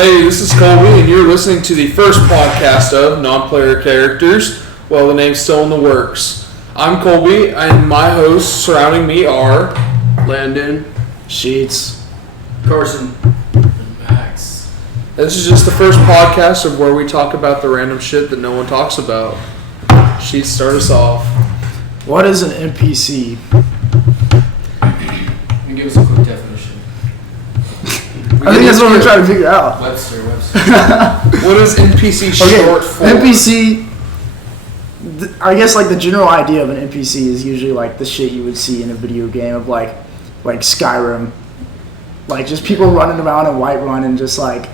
Hey, this is Colby, and you're listening to the first podcast of Non-Player Characters. Well, the name's still in the works. I'm Colby, and my hosts surrounding me are... Landon, Sheets, Carson, and Max. This is just the first podcast of where we talk about the random shit that no one talks about. Sheets, start us off. What is an NPC? Can you give us a quick definition? I think that's what we're trying to figure out. Webster. What is NPC short for? NPC, I guess like the general idea of an NPC is usually like the shit you would see in a video game of like Skyrim. Like just people running around in Whiterun and just like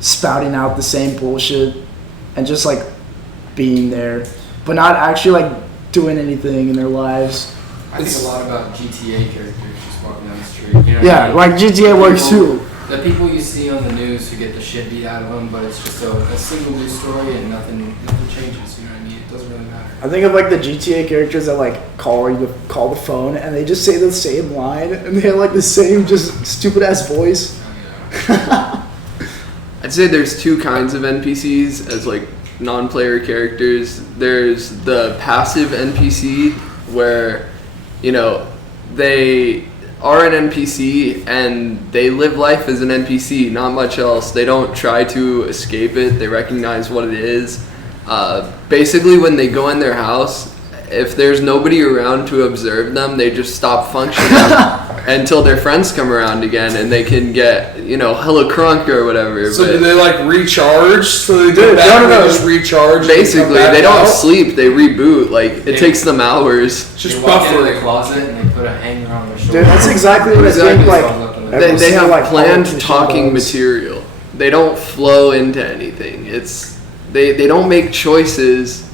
spouting out the same bullshit and just like being there, but not actually like doing anything in their lives. I think a lot about GTA characters just walking down the street. You know Yeah, like GTA works too. The people you see on the news who get the shit beat out of them, but it's just a single news story and nothing changes. You know what I mean? It doesn't really matter. I think of like the GTA characters that like call the phone and they just say the same line and they have like the same just stupid ass voice. Oh, yeah. I'd say there's two kinds of NPCs as like non-player characters. There's the passive NPC where, you know, they are an NPC and they live life as an NPC, not much else. They don't try to escape it. They recognize what it is. Basically, when they go in their house, if there's nobody around to observe them, they just stop functioning until their friends come around again and they can get, you know, hella crunk or whatever. So but do they like recharge? So they go back and they just recharge? basically, they don't sleep, they reboot. Like, it takes them hours. Just they walk into buffering. the closet and they put a hanger on their shoulder. Dude, that's exactly what I think. Like They have like planned politician talking does. material. They don't flow into anything. They don't make choices.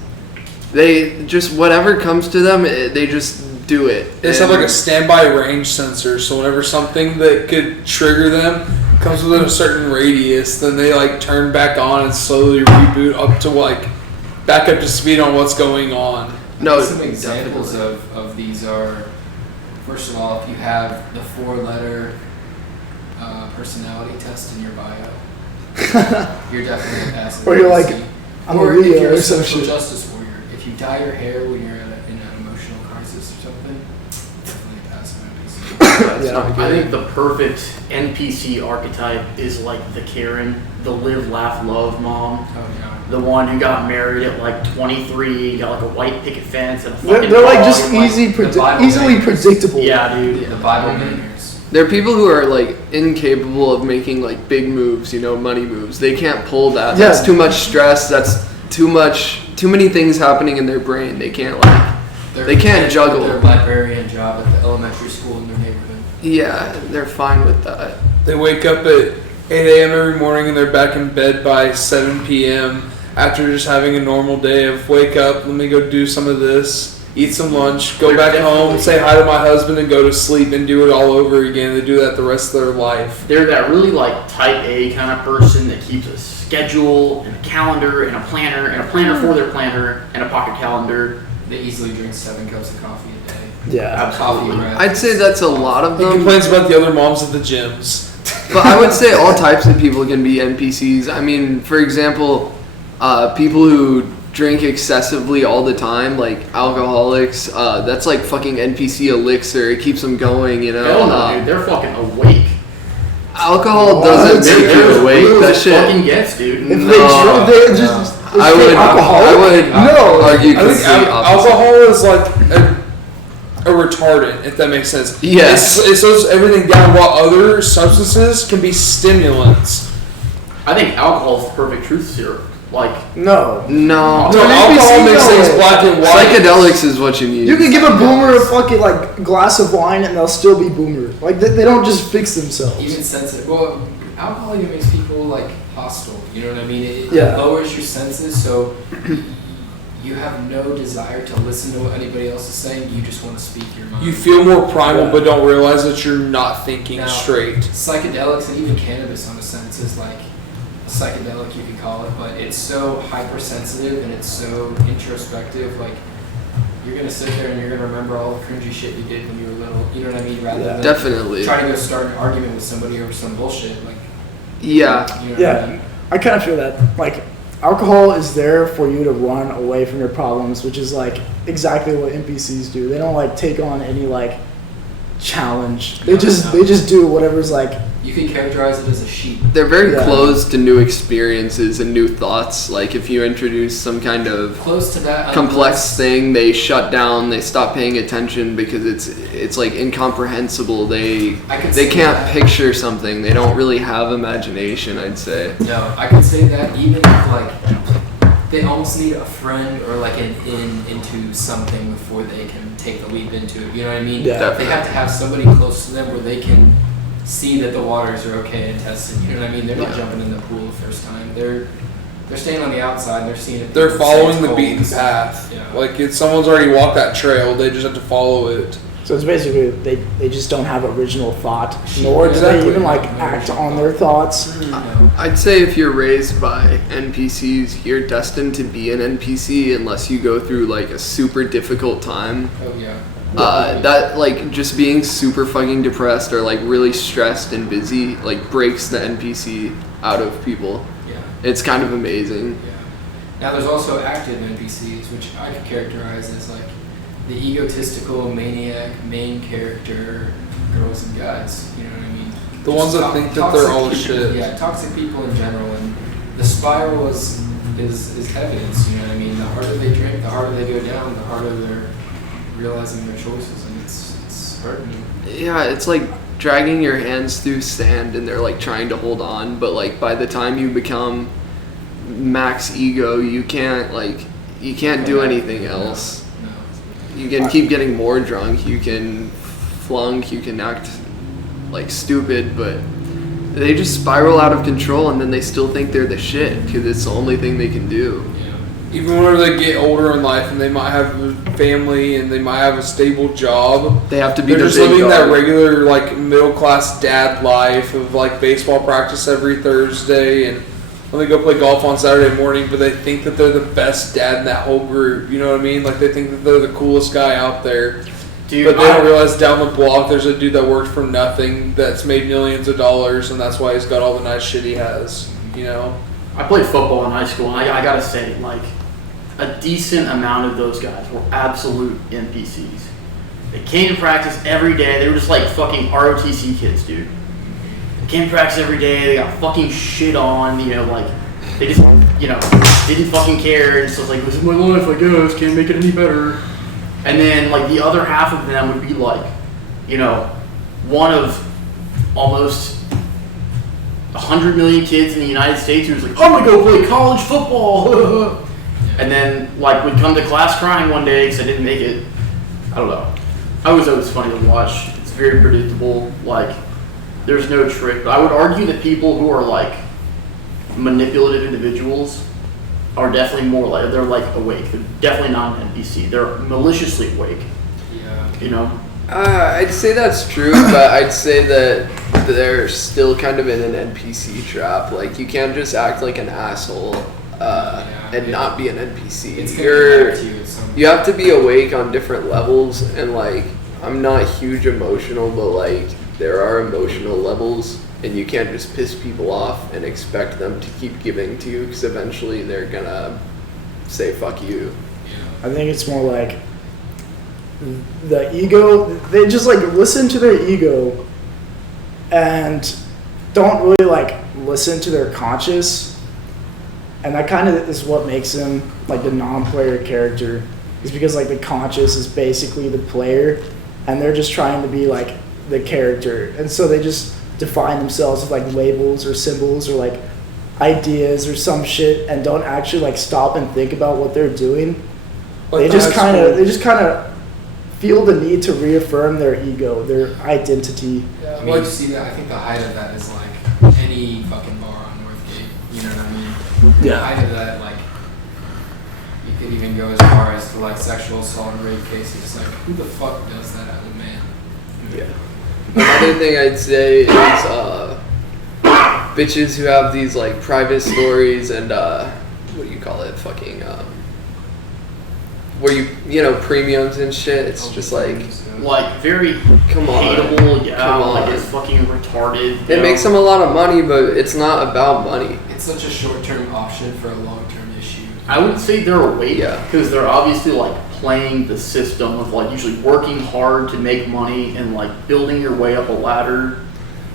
They just, whatever comes to them, they just do it. They just have like a standby range sensor, so whenever something that could trigger them comes within a certain radius, then they like turn back on and slowly reboot up to like back up to speed on what's going on. No, Some examples of these are, first of all, if you have the 4-letter personality test in your bio, you're definitely a passive. Or you're like, NPC. I'm or a if Leo you're or a some social shit. justice warrior, if you dye your hair when you're in an emotional crisis or something, definitely a passive NPC. Yeah. I think the perfect NPC archetype is like the Karen, the live, laugh, love mom. Oh yeah. The one who got married at like 23, got like a white picket fence and a fucking They're like dog just and, like, easily predictable. Yeah, dude. The Bible bangers. there are people who are like incapable of making like big moves, you know, money moves. They can't pull that. Yeah. That's too much stress. That's too many things happening in their brain. They can't they can't juggle. Their librarian job at the elementary school in their neighborhood. Yeah, they're fine with that. They wake up at 8 a.m. every morning and they're back in bed by 7 p.m. after just having a normal day of wake up, let me go do some of this, eat some lunch, go back home, say hi to my husband, and go to sleep and do it all over again. They do that the rest of their life. They're that really like type A kind of person that keeps a schedule and a calendar and a planner for their planner and a pocket calendar. They easily drink 7 cups of coffee a day. Yeah. Coffee breath. I'd say that's a lot of He them. complains about the other moms at the gyms. But I would say all types of people can be NPCs. I mean, for example, people who drink excessively all the time, like alcoholics, that's like fucking NPC elixir. It keeps them going, you know? Hell no, dude. They're fucking awake. Alcohol doesn't make you awake. That shit. Fucking gets, dude. If they drunk, they just I would No. argue I think complete opposite. alcohol is like a retardant, if that makes sense. Yes. It slows everything down, while other substances can be stimulants. I think alcohol's the perfect truth serum. Like, No. No. No, an alcohol NPC, makes no. things black and white. Psychedelics is what you need. You can give a boomer a fucking like glass of wine and they'll still be boomer. Like they don't just fix themselves. Even sensitive. Well, alcohol even makes people like hostile. You know what I mean? It Yeah. lowers your senses, so you have no desire to listen to what anybody else is saying. You just want to speak your mind. You feel more primal, Yeah. but don't realize that you're not thinking Now, straight. Psychedelics and even cannabis, on a sense, is like a psychedelic, you could call it, but it's so hypersensitive and it's so introspective. Like, you're gonna sit there and you're gonna remember all the cringy shit you did when you were little. You know what I mean? Rather than Definitely. try to go start an argument with somebody over some bullshit. Like, Yeah. You know what I mean? Yeah, I kind of feel that. Like, alcohol is there for you to run away from your problems, which is like exactly what NPCs do. They don't like take on any like challenge. They just do whatever's like. You could characterize it as a sheep. They're very Yeah. closed to new experiences and new thoughts. Like if you introduce some kind of Close to that. complex thing, they shut down, they stop paying attention because it's like incomprehensible. They I could say can't that. picture something. They don't really have imagination, I'd say. No, I could say that even if like they almost need a friend or like an in into something before they can take the leap into it. You know what I mean? Yeah. They have to have somebody close to them where they can see that the waters are okay and tested. You know what I mean? They're not Yeah. jumping in the pool the first time. They're staying on the outside. And they're seeing it. They're through following six the holes. beaten path. Yeah. Like if someone's already walked that trail, they just have to follow it. So it's basically they just don't have original thought, nor do Exactly. they even like act on their thoughts. No. I'd say if you're raised by NPCs, you're destined to be an NPC unless you go through like a super difficult time. Oh yeah. That like just being super fucking depressed or like really stressed and busy like breaks the NPC out of people. Yeah. It's kind of amazing. Yeah. Now there's also active NPCs, which I could characterize as like the egotistical maniac main character girls and guys. You know what I mean? The Just ones that think that they're toxic all the people- shit. Yeah, toxic people in general, and the spiral is evidence. You know what I mean? The harder they drink, the harder they go down, the harder they're realizing their choices, and it's hurting them. Yeah, it's like dragging your hands through sand and they're like trying to hold on, but like by the time you become max ego, you can't do anything else. No. You can keep getting more drunk, you can flunk, you can act like stupid, but they just spiral out of control and then they still think they're the shit because it's the only thing they can do. Yeah. Even whenever they get older in life and they might have a family and they might have a stable job, They have to be they're the just big living that dog. regular like middle class dad life of like baseball practice every Thursday and when they go play golf on Saturday morning, but they think that they're the best dad in that whole group. You know what I mean? Like they think that they're the coolest guy out there. Dude, But they don't realize down the block there's a dude that worked for nothing that's made millions of dollars and that's why he's got all the nice shit he has. You know? I played football in high school, and I gotta say, like, a decent amount of those guys were absolute NPCs. They came to practice every day. They were just like fucking ROTC kids, dude. They came to practice every day. They got fucking shit on, you know, like, they just, you know, didn't fucking care. And so it's like, this is my life, I guess, can't make it any better. And then, like, the other half of them would be like, you know, one of almost 100 million kids in the United States who's like, I'm gonna go play college football. And then, like, would come to class crying one day because I didn't make it. I don't know. I was always funny to watch. It's very predictable. Like, there's no trick. But I would argue that people who are, like, manipulative individuals are definitely more like, they're, like, awake. They're definitely not an NPC. They're maliciously awake, Yeah. you know? I'd say that's true, but I'd say that they're still kind of in an NPC trap. Like, you can't just act like an asshole and not be an NPC. It's gonna get back to you at some You have to be awake on different levels, and like, I'm not huge emotional, but like, there are emotional levels, and you can't just piss people off and expect them to keep giving to you, because eventually they're gonna say fuck you. I think it's more like the ego. They just like listen to their ego and don't really like listen to their conscious. And that kind of is what makes them like the non-player character, is because like the conscious is basically the player and they're just trying to be like the character. And so they just define themselves with like labels or symbols or like ideas or some shit and don't actually like stop and think about what they're doing. Like They the just high kind school- of feel the need to reaffirm their ego, their identity. I mean, Like- you see that. I think the height of that is like any fucking bar on Northgate. You know what I mean? The height of that, like, you could even go as far as to like sexual assault and rape cases. Like, who the fuck does that as a man? Yeah. Another thing I'd say is bitches who have these like private stories and what do you call it? Fucking where you know premiums and shit. It's just like like very Come on. hateable. Yeah, Come like on. it's fucking retarded. It makes them a lot of money, but it's not about money. It's such a short-term option for a long-term issue. I would say they're awake Yeah. because they're obviously like playing the system of like usually working hard to make money and like building your way up a ladder.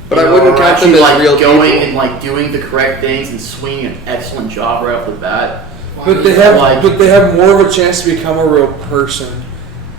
But You I know, wouldn't or count them actually, as like real going people. and like doing the correct things and swinging an excellent job right off the bat. But they have more of a chance to become a real person.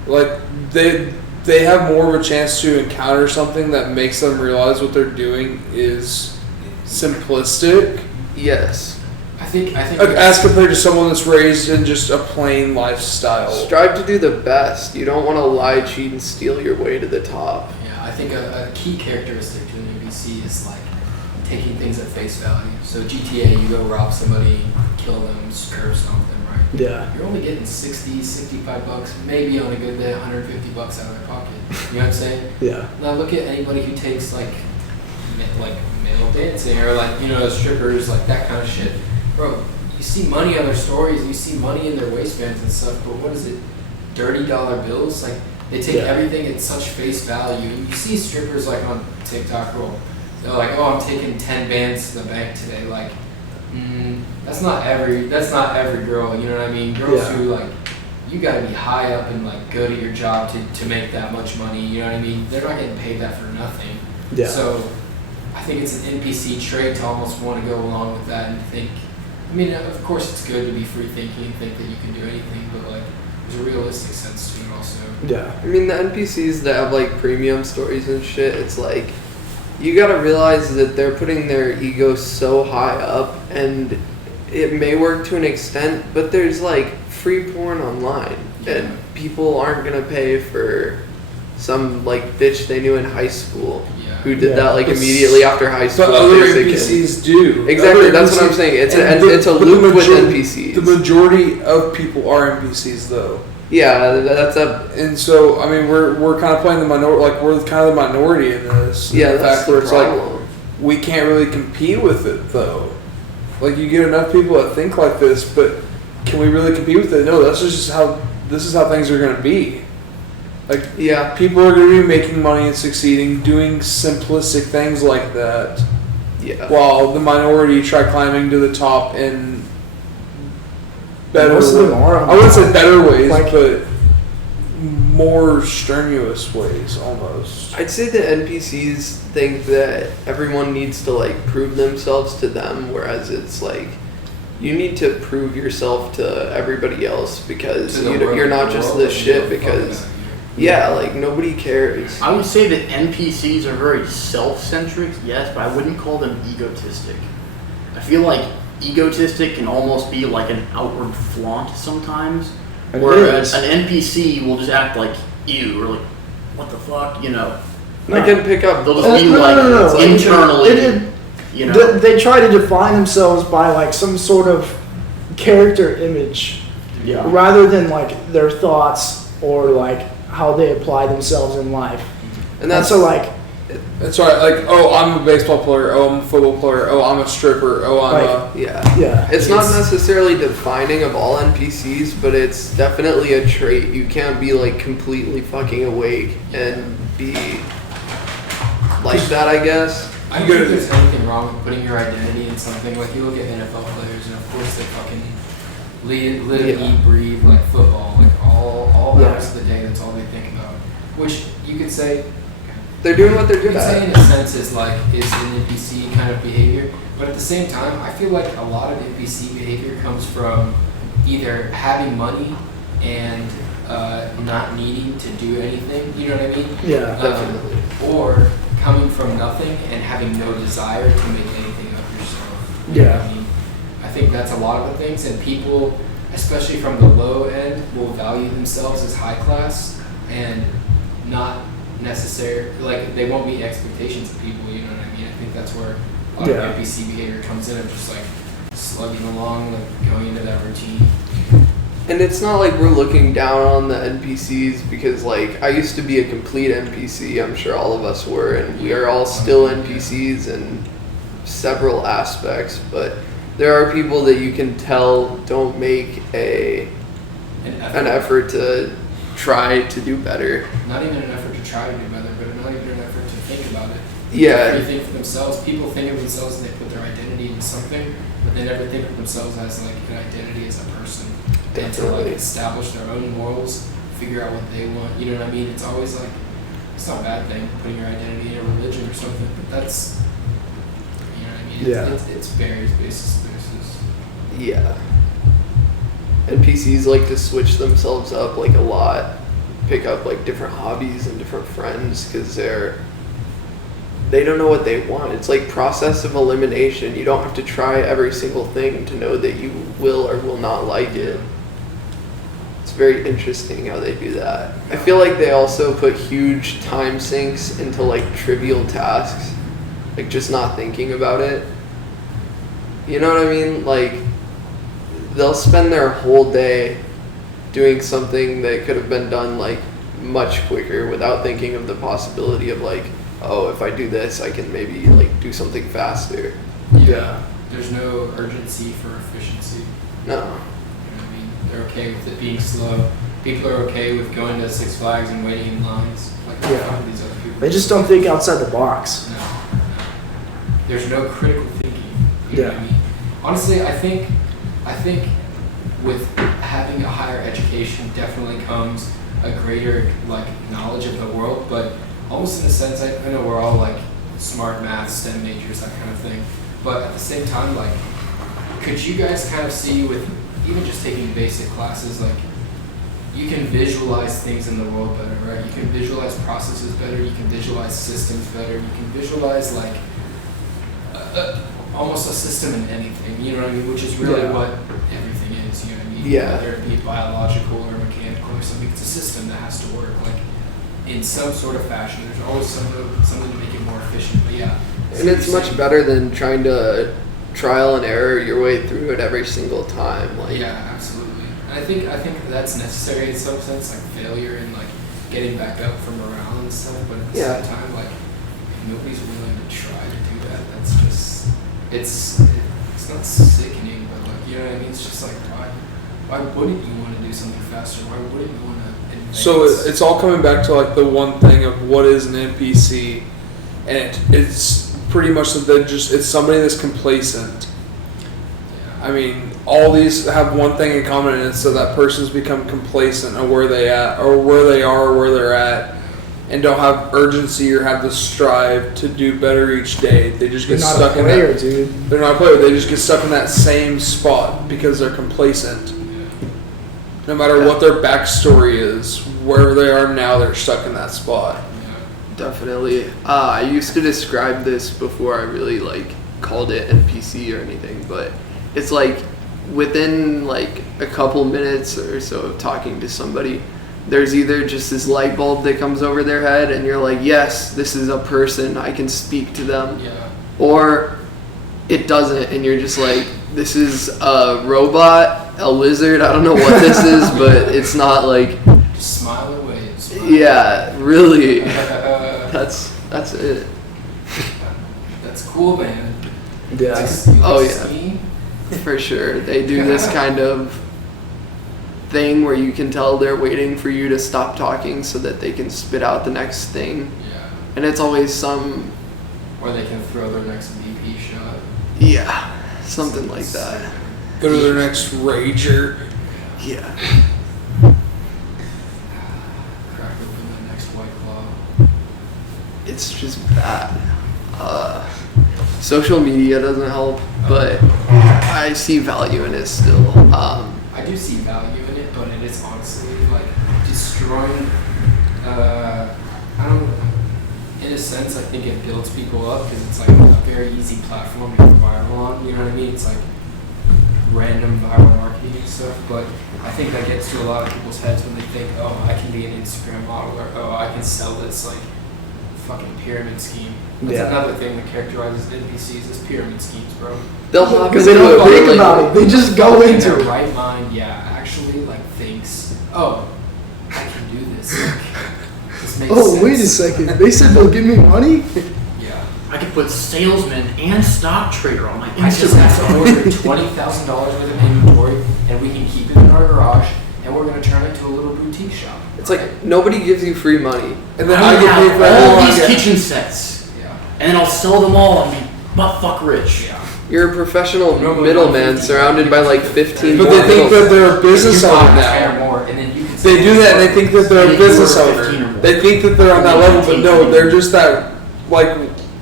Like they have more of a chance to encounter something that makes them realize what they're doing is simplistic. Yes. I think As compared to someone that's raised in just a plain lifestyle. Strive to do the best. You don't want to lie, cheat, and steal your way to the top. Yeah, I think a key characteristic to an NPC is like taking things at face value. So GTA, you go rob somebody, kill them, curb something, right? Yeah. You're only getting 60, 65 bucks, maybe on a good day, 150 bucks out of their pocket. You know what I'm saying? Yeah. Now look at anybody who takes like male dancing or like, you know, strippers, like that kind of shit. Bro, you see money on their stories, and you see money in their waistbands and stuff, but what is it? $30 bills? Like, they take everything at such face value. And you see strippers like on TikTok, they're like, oh, I'm taking 10 bands to the bank today. Like, that's not every girl, you know what I mean? Girls who like, you gotta be high up and like go to your job to make that much money, you know what I mean? They're not getting paid that for nothing. Yeah. So I think it's an NPC trait to almost want to go along with that and think, I mean, of course it's good to be free thinking and think that you can do anything, but like, there's a realistic sense to it also. Yeah. I mean, the NPCs that have like premium stories and shit, it's like, you gotta realize that they're putting their ego so high up, and it may work to an extent, but there's like free porn online, and people aren't gonna pay for some like bitch they knew in high school who did that like immediately after high school. But other basic NPCs do. Exactly, Other that's what I'm NPCs saying. It's and it's a the loop with majority- NPCs. The majority of people are NPCs though. Yeah, that's a And so, I mean, we're kind of playing the minority, like we're kind of the minority in this. yeah. The That's fact the where it's problem. like we can't really compete with it though. Like you get enough people that think like this, but can we really compete with it? No, that's just how this is how things are going to be. Like Yeah. people are going to be making money and succeeding, doing simplistic things like that, Yeah. while the minority try climbing to the top in better. Most of them are. I wouldn't say better ways, Like- but more strenuous ways almost. I'd say the NPCs think that everyone needs to like prove themselves to them, whereas it's like you need to prove yourself to everybody else because you're not just the shit because like nobody cares. I would say that NPCs are very self-centric, yes, but I wouldn't call them egotistic. I feel like egotistic can almost be like an outward flaunt sometimes, It whereas is. an NPC will just act like you or like, what the fuck, you know. I can pick up. They'll just be No, like no, no. internally, They did- you know. They try to define themselves by like some sort of character image, Yeah. rather than like their thoughts or like how they apply themselves in life. And that's so like That's right. Like, oh, I'm a baseball player. Oh, I'm a football player. Oh, I'm a stripper. Oh, I'm Like- a. yeah. yeah. It's not necessarily defining of all NPCs, but it's definitely a trait. You can't be like completely fucking awake and be like that, I guess. I don't think there's anything wrong with putting your identity in something. Like, you look at NFL players, and of course they fucking live, eat, breathe, like football. Like, all hours of the day, that's all they think about. Which, you could say, They're doing what they're you good could say at. in a sense is an NPC kind of behavior. But at the same time, I feel like a lot of NPC behavior comes from either having money and not needing to do anything, you know what I mean? Yeah. Definitely. Or coming from nothing and having no desire to make anything of yourself. You know what I mean? I think that's a lot of the things, and people, especially from the low end, will value themselves as high class and not necessarily, like, they won't meet expectations of people, you know what I mean? I think that's where a lot of NPC behavior comes in, of just like slugging along, like going into that routine. And it's not like we're looking down on the NPCs because, like, I used to be a complete NPC. I'm sure all of us were, and we are all still NPCs in several aspects. But there are people that you can tell don't make an effort to try to do better. Not even an effort to try to do better, but not even an effort to think about it. Yeah. They think for themselves. People think of themselves and they put their identity in something, but they never think of themselves as like an identity as a person. And to like establish their own morals, figure out what they want. You know what I mean? It's always like, it's not a bad thing putting your identity in a religion or something, but that's, you know what I mean? Yeah. It's various basis. Yeah. NPCs like to switch themselves up like a lot, pick up like different hobbies and different friends because they don't know what they want. It's like process of elimination. You don't have to try every single thing to know that you will or will not like it. It's very interesting how they do that. I feel like they also put huge time sinks into like trivial tasks, like just not thinking about it. You know what I mean? Like, they'll spend their whole day doing something that could have been done like much quicker without thinking of the possibility of like, oh, if I do this, I can maybe like do something faster. Yeah. There's no urgency for efficiency. No. You know what I mean? They're okay with it being slow. People are okay with going to Six Flags and waiting in lines. Like, these other people. They just don't think outside the box. No. There's no critical thinking. You know what I mean? Honestly, I think with having a higher education definitely comes a greater like knowledge of the world, but almost in a sense, I know we're all like smart math, STEM majors, that kind of thing, but at the same time, like, could you guys kind of see with even just taking basic classes, like, you can visualize things in the world better, right? You can visualize processes better, you can visualize systems better, you can visualize like almost a system in anything, you know what I mean? Which is really what everything is, you know what I mean? Yeah. Whether it be biological or mechanical or something, it's a system that has to work like in some sort of fashion. There's always something to make it more efficient, but yeah. And it's much better than trying to trial and error your way through it every single time. Like, yeah, absolutely. And I think that's necessary in some sense, like failure and like getting back up from morale and stuff, but at the same time, like, if nobody's willing to try to do that, that's just, it's not sickening, but like, you know what I mean? It's just like, why wouldn't you want to do something faster? Why wouldn't you want to advance? So it's all coming back to like the one thing of what is an NPC, and it's pretty much that it's somebody that's complacent. Yeah. I mean, all these have one thing in common, and it's so that person's become complacent of where they at, or where they are, or where they're at, and don't have urgency or have the strive to do better each day. They just get stuck in that. Dude. They're not a player. They just get stuck in that same spot because they're complacent. No matter what their backstory is, wherever they are now, they're stuck in that spot. definitely. I used to describe this before I really like called it NPC or anything, but it's like within like a couple minutes or so of talking to somebody, there's either just this light bulb that comes over their head and you're like, yes, this is a person, I can speak to them. Yeah. Or it doesn't and you're just like, this is a robot, a lizard, I don't know what this is, but it's not like... Just smile away. Smile. Yeah, really. That's it. That's cool, man. Yeah. Oh, yeah. For sure. They do this kind of thing where you can tell they're waiting for you to stop talking so that they can spit out the next thing. Yeah. And it's always some... Or they can throw their next VP shot. Yeah, something like that. Go to their next rager. Yeah. Crack open the next White Claw. It's just bad. Social media doesn't help, but I see value in it still. I do see value in it, but it is honestly like destroying. I don't know. In a sense, I think it builds people up because it's like a very easy platform to go viral on. You know what I mean? It's like random viral marketing and stuff. But I think that gets to a lot of people's heads when they think, oh, I can be an Instagram model, or oh, I can sell this like fucking pyramid scheme. That's another thing that characterizes NPCs is pyramid schemes, bro. They'll hop Because they don't think about it. They just go in into their it. right mind, actually like thinks, oh, I can do this. Like, this makes sense. Wait a second. They said they'll give me money? Yeah. I could put salesman and stock trader on my I just have to Instagram. order $20,000 worth of inventory, and we can keep it in our garage, and we're gonna turn it into a little boutique shop. It's like nobody gives you free money. And then I I get paid have for all everyone. these kitchen sets, Yeah. and then I'll sell them all and be butt fuck rich. Yeah. You're a professional Normally middleman 50. surrounded by like 15 But more they think that middlemen. they're a business You owner buy higher now. more, and then you can They do that and they think that they're a They business order 15 or owner. more. They think that they're on that level, but no, they're just that like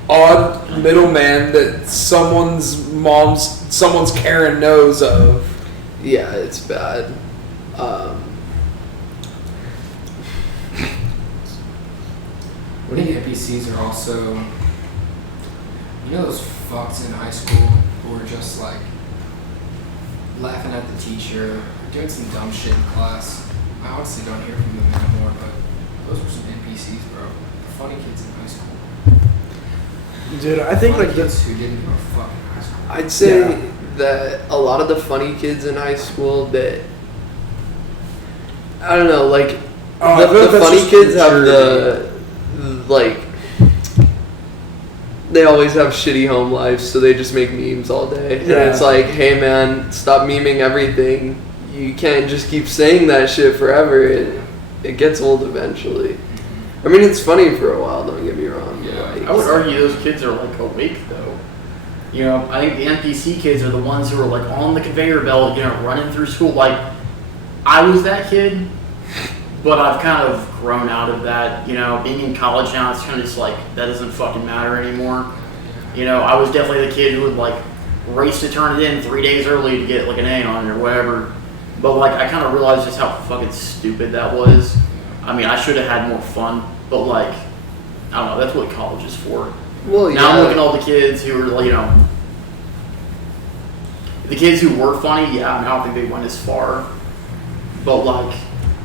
odd middleman that someone's Karen knows of. Yeah, it's bad. I think NPCs are also, you know, those fucks in high school who were just like laughing at the teacher, doing some dumb shit in class. I honestly don't hear from them anymore, but those were some NPCs, bro. Funny kids in high school. Dude, I think Funny like kids who didn't give a fuck in high school. I'd say Yeah. that a lot of the funny kids in high school that I don't know, like I feel like the that's funny just kids have maturity. like they always have shitty home lives, so they just make memes all day. And Yeah. it's like, hey man, stop memeing everything. You can't just keep saying that shit forever. It gets old eventually. I mean, it's funny for a while, don't get me wrong. But Yeah. like, I would argue those kids are like awake though. You know, I think the NPC kids are the ones who are like on the conveyor belt, you know, running through school. Like, I was that kid, but I've kind of grown out of that. You know, being in college now, it's kind of just like, that doesn't fucking matter anymore. You know, I was definitely the kid who would like race to turn it in 3 days early to get like an A on it or whatever. But like, I kind of realized just how fucking stupid that was. I mean, I should have had more fun, but like, I don't know, that's what college is for. well, Now I'm yeah. looking at all the kids who are, like, you know, the kids who were funny, yeah, I mean, I don't think they went as far, but like,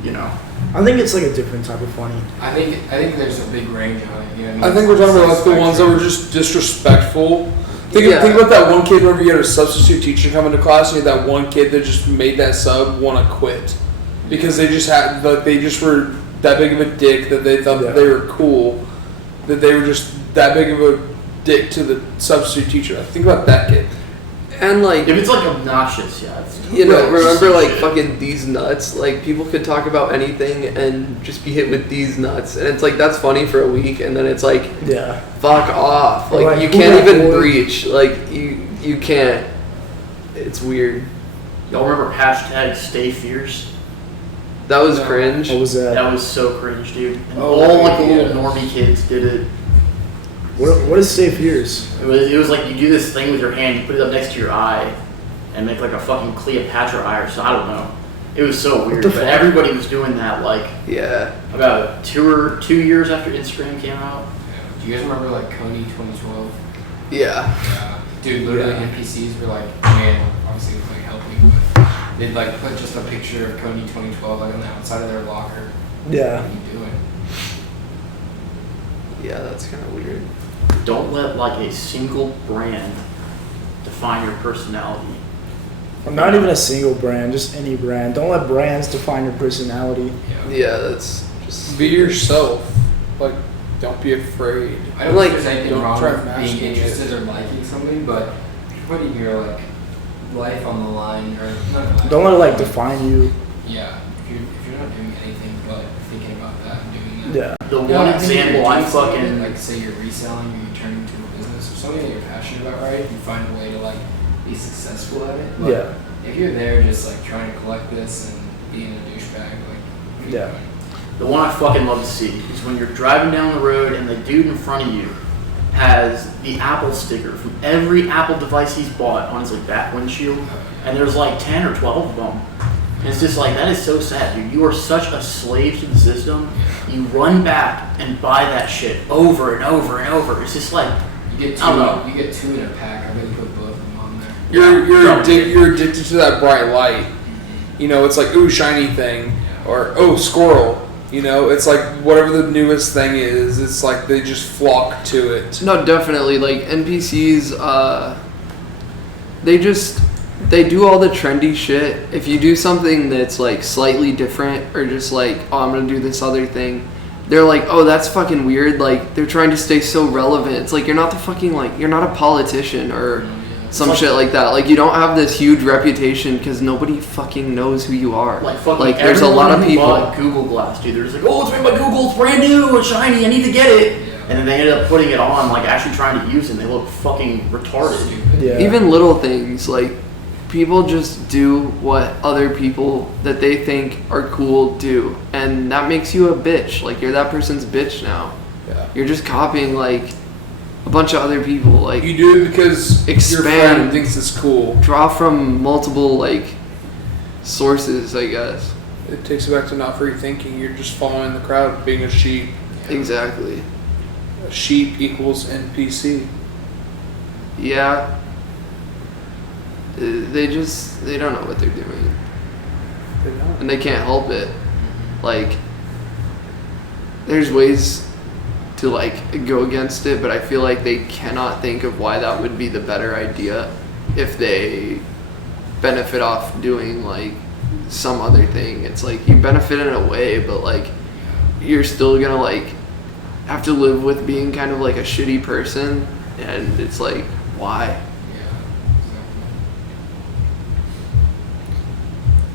you know, I think it's like a different type of funny. I think there's a big range on it. You know what I think we're talking about like the ones that were just disrespectful. Think Yeah. about that one kid whenever you had a substitute teacher come into class and you had that one kid that just made that sub want to quit because they just had like they just were that big of a dick that they thought that they were cool, that they were just that big of a dick to the substitute teacher. Think about that kid. And like, if it's like obnoxious, yeah, it's you know, Right. remember like Shit. fucking these nuts? Like people could talk about anything and just be hit with these nuts, and it's like that's funny for a week, and then it's like Yeah. fuck off. Or Like like, you who can't that even boy? breach. Like you can't. It's weird. Y'all remember hashtag stay fierce? That was No. cringe. What was that? That was so cringe, dude. And Oh, all like the yeah. little normie kids did it. What is safe years? It was like you do this thing with your hand, you put it up next to your eye, and make like a fucking Cleopatra eye or so. I don't know. It was so weird, the but fuck? everybody was doing that like Yeah. about 2 years after Instagram came out. Do you guys remember like Coney 2012? Yeah. Yeah. Dude, literally Yeah. NPCs were like, man, obviously it was like helping, but they'd like put just a picture of Coney 2012 like on the outside of their locker. Yeah. What are you doing? Yeah, that's kind of weird. Don't let like a single brand define your personality. Or not even a single brand, just any brand. Don't let brands define your personality. Yeah. Yeah, that's just. Be yourself. Like, don't be afraid. I don't Like, think there's anything don't wrong try with being masking it. interested or liking something, but if you're putting your like life on the line or not life, Don't let it like define you. Yeah. If you're not doing anything but thinking about that and doing that. Yeah. The Yeah, one I think if example you're I doing something, fucking like say you're reselling or you turn into a business or something that you're passionate about, right? You find a way to like be successful at it. But Yeah. if you're there just like trying to collect this and being a douchebag, like what are you Yeah. doing? the one I fucking love to see is when you're driving down the road and the dude in front of you has the Apple sticker from every Apple device he's bought on his like back windshield, and there's like 10 or 12 of them. And it's just like, that is so sad, dude. You are such a slave to the system. You run back and buy that shit over and over and over. It's just like, You get I don't know. two. You get two in a pack. I really put both of them on there. You're addicted to that bright light. You know, it's like ooh shiny thing, or oh squirrel. You know, it's like whatever the newest thing is. It's like they just flock to it. No, definitely. Like NPCs, they do all the trendy shit. If you do something that's like slightly different or just like, oh, I'm gonna do this other thing, they're like, oh, that's fucking weird. Like they're trying to stay so relevant. It's like you're not the fucking like you're not a politician or some shit like that. Like, you don't have this huge reputation because nobody fucking knows who you are. Like there's a lot of people. Bought Google Glass, dude. They're just like, oh, it's made by Google. It's brand new. It's shiny. I need to get it. Yeah. And then they ended up putting it on, like actually trying to use it. And they look fucking retarded. Stupid. Yeah. Even little things, like, people just do what other people that they think are cool do. And that makes you a bitch. Like, you're that person's bitch now. Yeah. You're just copying, like, a bunch of other people. Like, You do it because your Expand. friend thinks it's cool. draw from multiple, like, sources, I guess. It takes you back to not free thinking. You're just following the crowd, being a sheep. Exactly. A sheep equals NPC. Yeah. They don't know what they're doing. They don't. And they can't help it. Like, there's ways to, like, go against it, but I feel like they cannot think of why that would be the better idea if they benefit off doing, like, some other thing. It's like, you benefit in a way, but, like, you're still gonna, like, have to live with being kind of like a shitty person, and it's like, why? Yeah. Exactly.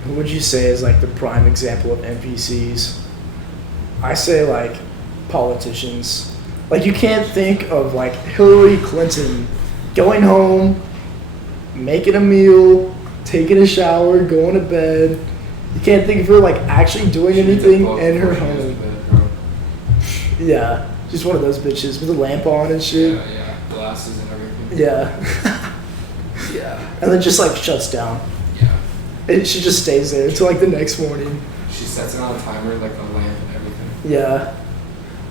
Who would you say is like the prime example of NPCs? I say like politicians. Like, you can't think of like Hillary Clinton going home, making a meal, taking a shower, going to bed. You can't think of her like actually doing anything in her home. Yeah, just one of those bitches with a lamp on and shit. Yeah, glasses and everything. Yeah. Yeah. And then just like shuts down. Yeah. And she just stays there until like the next morning. She sets it on a timer, like the lamp and everything. Yeah.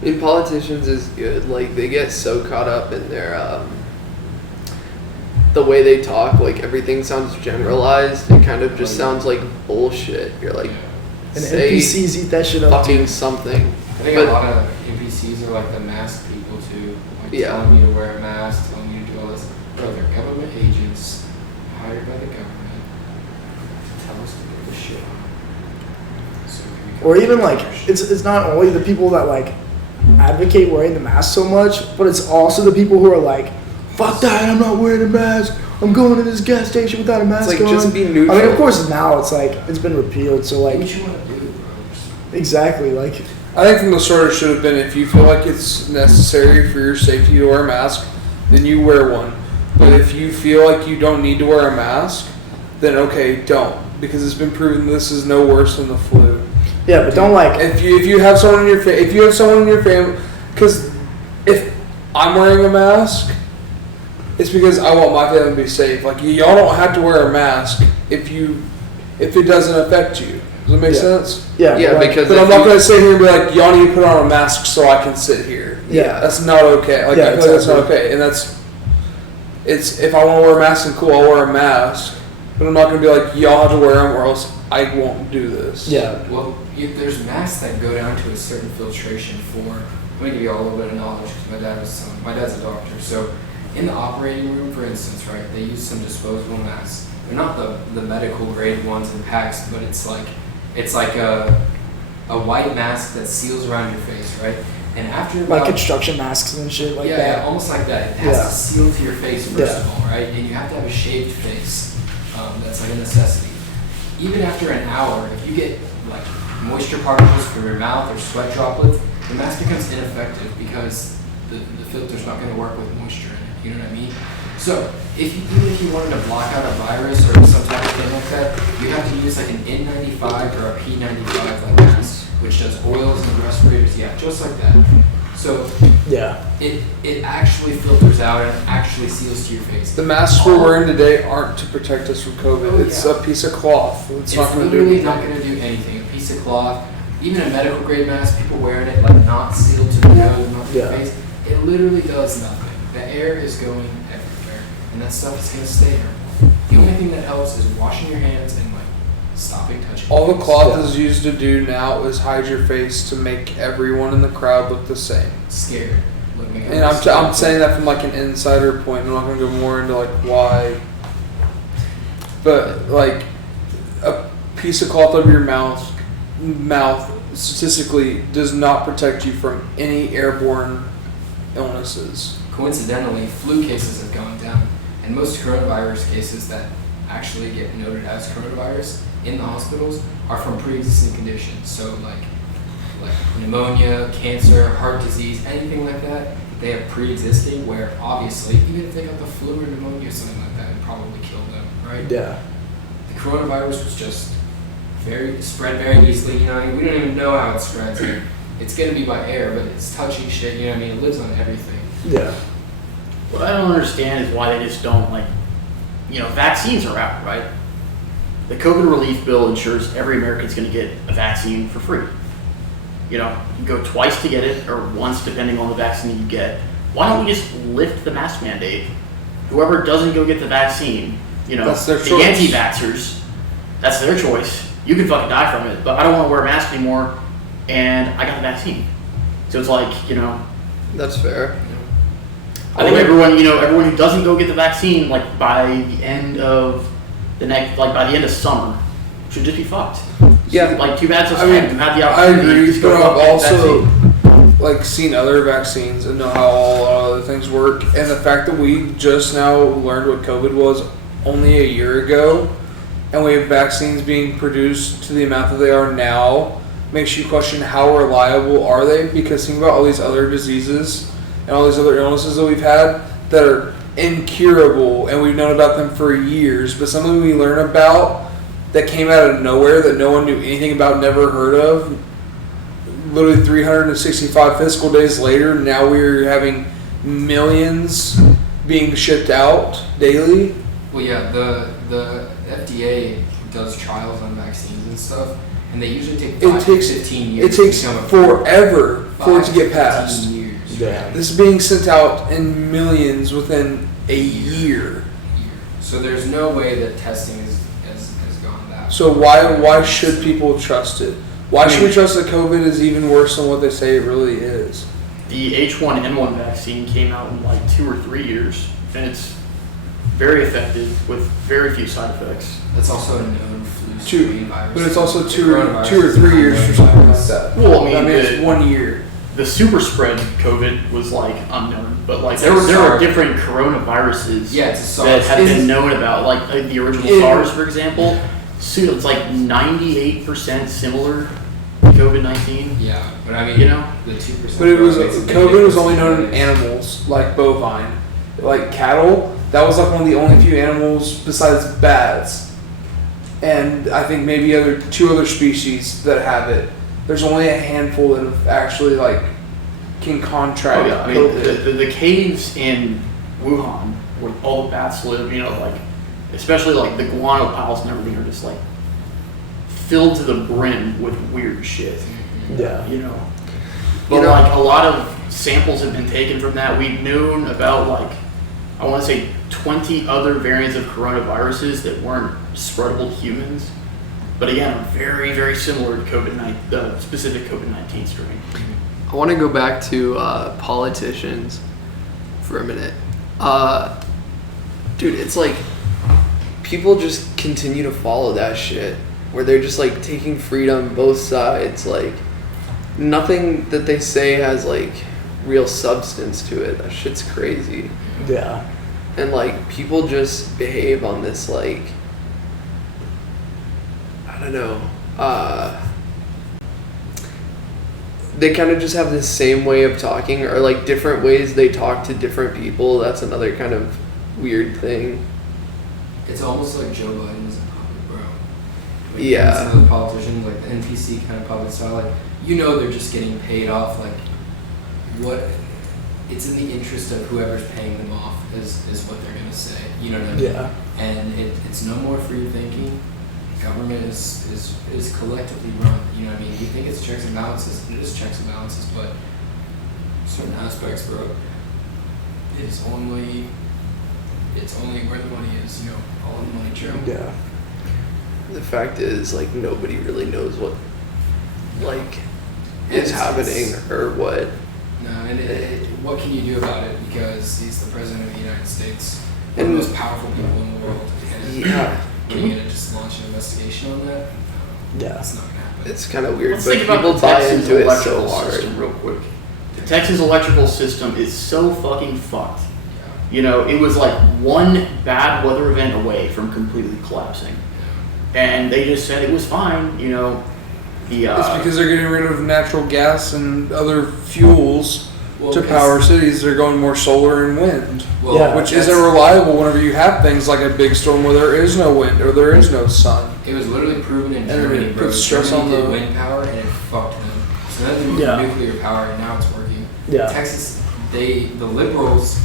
I mean, politicians is good. Like, they get so caught up in their, the way they talk. Like, everything sounds generalized and kind of just sounds like bullshit. You're like, And say NPCs eat that shit up. fucking something. I think But- a lot of NPCs are like the mask people too. Like Yeah. telling you to wear a mask, telling you to do all this. Bro, they're government agents hired by the government to tell us to get the shit on. So we can Or even like, control it's not only the people that like advocate wearing the mask so much, but it's also the people who are like, fuck that, I'm not wearing a mask. I'm going to this gas station without a mask It's like, on. just be I neutral. mean, of course now it's like, it's been repealed, so do like, what you want to do, bro. Just exactly, like, I think from the start it should have been, if you feel like it's necessary for your safety to wear a mask, then you wear one. But if you feel like you don't need to wear a mask, then okay, don't. Because it's been proven this is no worse than the flu. yeah, but don't like, If you have someone in your if you have someone in your family, because if I'm wearing a mask, it's because I want my family to be safe. Like, y'all don't have to wear a mask if it doesn't affect you. Does that make Yeah. sense? yeah, Yeah, but, like, because But I'm if not you- gonna sit here and be like, y'all need to put on a mask so I can sit here. Yeah. That's not okay. Like, Yeah, I feel like that's not exactly. okay. And it's if I want to wear a mask and cool, I'll wear a mask. But I'm not gonna be like, y'all have to wear them or else I won't do this. yeah, well, there's masks that go down to a certain filtration for. Let me give you all a little bit of knowledge because my dad's a doctor. So, in the operating room, for instance, right, they use some disposable masks. They're not the medical grade ones in packs, but it's like a white mask that seals around your face, right? And after like about, construction masks and shit like yeah, that. almost like that. It has Yeah. to seal to your face first Yeah. of all, right? And you have to have a shaved face. That's like a necessity. Even after an hour, if you get like moisture particles from your mouth or sweat droplets, the mask becomes ineffective because the filter's not going to work with moisture in it. You know what I mean? So even if you wanted to block out a virus or some type of thing like that, you have to use like an N95 or a P95 like mask, which does oils and respirators. Yeah, just like that. So Yeah, it actually filters out and actually seals to your face. The masks we're wearing today aren't to protect us from COVID. Oh, It's yeah. a piece of cloth. It's not going to do literally anything. not going to do anything. A piece of cloth, even a medical grade mask, people wearing it like not sealed to the nose, not to Yeah. the face. It literally does nothing. The air is going everywhere, and that stuff is going to stay there. The only thing that helps is washing your hands and like stopping touching. All the things. cloth Yeah. is used to do now is hide your face to make everyone in the crowd look the same. Scared. Looking at And I'm saying that from like an insider point. I'm not going to go more into like why. But like a piece of cloth over your mouth statistically does not protect you from any airborne illnesses. Coincidentally, flu cases have gone down And most coronavirus cases that actually get noted as coronavirus in the hospitals are from pre-existing conditions. So like pneumonia, cancer, heart disease, anything like that, they have pre-existing where obviously, even if they got the flu or pneumonia or something like that, it probably killed them, right? Yeah. The coronavirus was just spread very easily, you know what I mean? We don't even know how it spreads. It's gonna be by air, but it's touching shit, you know what I mean? It lives on everything. Yeah. What I don't understand is why they just don't, vaccines are out, right? The COVID relief bill ensures every American's going to get a vaccine for free. You can go twice to get it, or once depending on the vaccine you get. Why don't we just lift the mask mandate? Whoever doesn't go get the vaccine, That's their the choice. anti-vaxxers, that's their choice. You can fucking die from it, but I don't want to wear a mask anymore, and I got the vaccine. So it's like, That's fair. I think everyone who doesn't go get the vaccine, by the end of by the end of summer, should just be fucked. Yeah. Too bad. So I mean, you had the I opportunity agree, to go but I've get the also vaccine. seen other vaccines and know how all other things work, and the fact that we just now learned what COVID was only a year ago, and we have vaccines being produced to the amount that they are now, makes you question how reliable are they? Because think about all these other diseases and all these other illnesses that we've had that are incurable, and we've known about them for years, but something we learn about that came out of nowhere that no one knew anything about, never heard of, literally 365 fiscal days later, now we're having millions being shipped out daily. Well, yeah, the FDA does trials on vaccines and stuff, and they usually take 5 to 15 years. It takes to become approved. forever for it to 5 get 15 passed. years. Yeah. This is being sent out in millions within a year. So there's no way that testing has gone that. So why should people trust it? Why should we trust that COVID is even worse than what they say it really is? The H1N1 vaccine came out in 2 or 3 years, and it's very effective with very few side effects. That's also a known flu strain virus. But it's also The two or coronavirus 3 years is for a something like virus. that. Well, I mean, it's 1 year. The super spread COVID was unknown, but It's there like were SARS. different coronaviruses Yeah, it's a that SARS. have been known about, the original SARS, for example. It's 98% similar to COVID-19. Yeah, but I mean, the 2%. But it was makes a big COVID was difference only in known in genetics. animals, like bovine, like cattle. That was one of the only few animals besides bats, and I think maybe two other species that have it. There's only a handful that have actually can contract. Oh yeah, I mean the caves in Wuhan where all the bats live, especially the guano piles and everything are just filled to the brim with weird shit. Yeah. But a lot of samples have been taken from that. We've known about I want to say 20 other variants of coronaviruses that weren't spreadable to humans. But again, are very, very similar to the specific COVID-19 strain. I want to go back to politicians for a minute. Dude, it's people just continue to follow that shit where they're just taking freedom both sides. Nothing that they say has real substance to it. That shit's crazy. Yeah. And people just behave on this I don't know. They kind of just have the same way of talking, or different ways they talk to different people. That's another kind of weird thing. It's almost like Joe Biden is a puppet, bro. Yeah. Some of the politicians, the NPC kind of puppet style, they're just getting paid off. What? It's in the interest of whoever's paying them off is what they're gonna say. You know what I mean? Yeah. And it's no more free thinking. Government is collectively run. You know what I mean? You think it's checks and balances. It is checks and balances, but certain aspects, bro, it's only where the money is. All the money trail. Yeah. The fact is, nobody really knows what is It's- happening or what. No, and what can you do about it? Because he's the president of the United States, one of And- the most powerful people in the world. And Yeah. Are you gonna just launch an investigation on that? Yeah. That's not gonna happen. It's kind of weird, Let's but think about people the buy Texas into it electrical so hard. system real quick. The Texas electrical system is so fucking fucked. it was like one bad weather event away from completely collapsing. And they just said it was fine, It's because they're getting rid of natural gas and other fuels to power cities. They're going more solar and wind, which isn't reliable whenever you have things like a big storm where there is no wind or there is no sun. It was literally proven in And Germany, it bro. puts stress Germany on did the- wind power and it fucked them. So then they moved to nuclear power and now it's working. Yeah. Texas, the liberals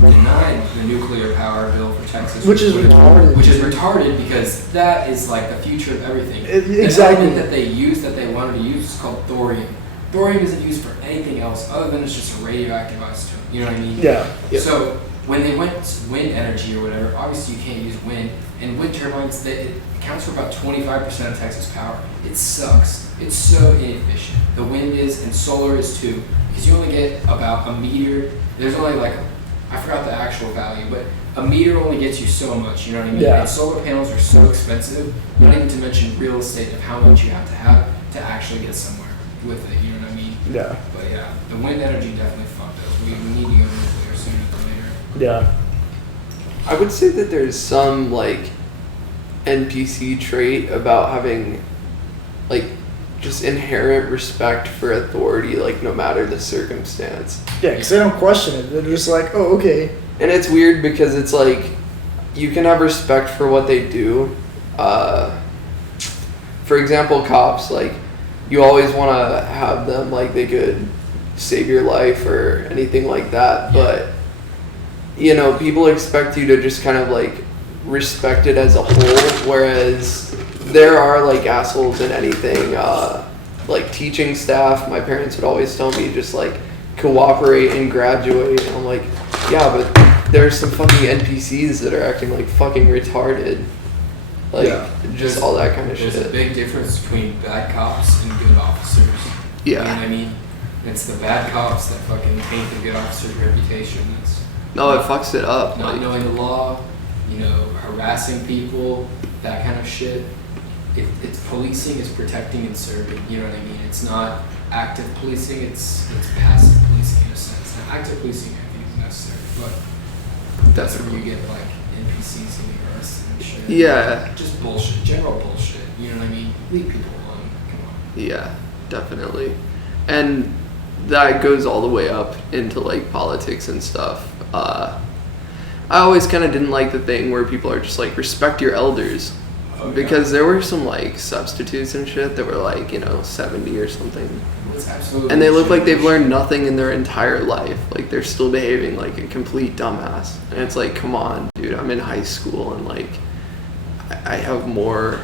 denied the nuclear power bill for Texas, Which is retarded. Which is retarded because that is like the future of everything. Exactly. The element that they wanted to use is called thorium. Thorium isn't used for anything else other than it's just a radioactive isotope. You know what I mean? Yeah. So when they went to wind energy or whatever, obviously you can't use wind. And wind turbines, it accounts for about 25% of Texas power. It sucks. It's so inefficient. The wind is and solar is too. Because you only get about a meter. There's only like, I forgot the actual value, but a meter only gets you so much, you know what I mean? Yeah. And solar panels are so expensive, not even to mention real estate of how much you have to actually get somewhere with it, you know what I mean? Yeah. But yeah, the wind energy definitely fucked us. We need to go nuclear sooner than later. Yeah. I would say that there's some like NPC trait about having like just inherent respect for authority, like no matter the circumstance. Yeah, because they don't question it. They're just like, oh, okay. And it's weird because it's like you can have respect for what they do. For example, cops, like you always want to have them like they could save your life or anything like that, but people expect you to just kind of like respect it as a whole, whereas there are like assholes in anything. Like teaching staff, my parents would always tell me just like cooperate and graduate, and I'm like, yeah, but there's some fucking NPCs that are acting like fucking retarded, like just all that kind of shit. There's a big difference between bad cops and good officers. Yeah. You know what I mean? It's the bad cops that fucking paint the good officer's reputation. It's No, it fucks it up. not Like, knowing the law, harassing people, that kind of shit. It's policing is protecting and serving. You know what I mean? It's not active policing. It's passive policing in a sense. And active policing, I think, is necessary, but that's where you get like NPCs getting arrested and shit. Yeah. Just bullshit, general bullshit. You know what I mean? Leave people alone. Come on. yeah, definitely. And that goes all the way up into like politics and stuff. I always kind of didn't like the thing where people are just like, respect your elders. Because there were some like substitutes and shit that were like 70 or something, It's absolutely. and they look like they've learned nothing in their entire life. Like they're still behaving like a complete dumbass, and it's like, come on, dude, I'm in high school and like I have more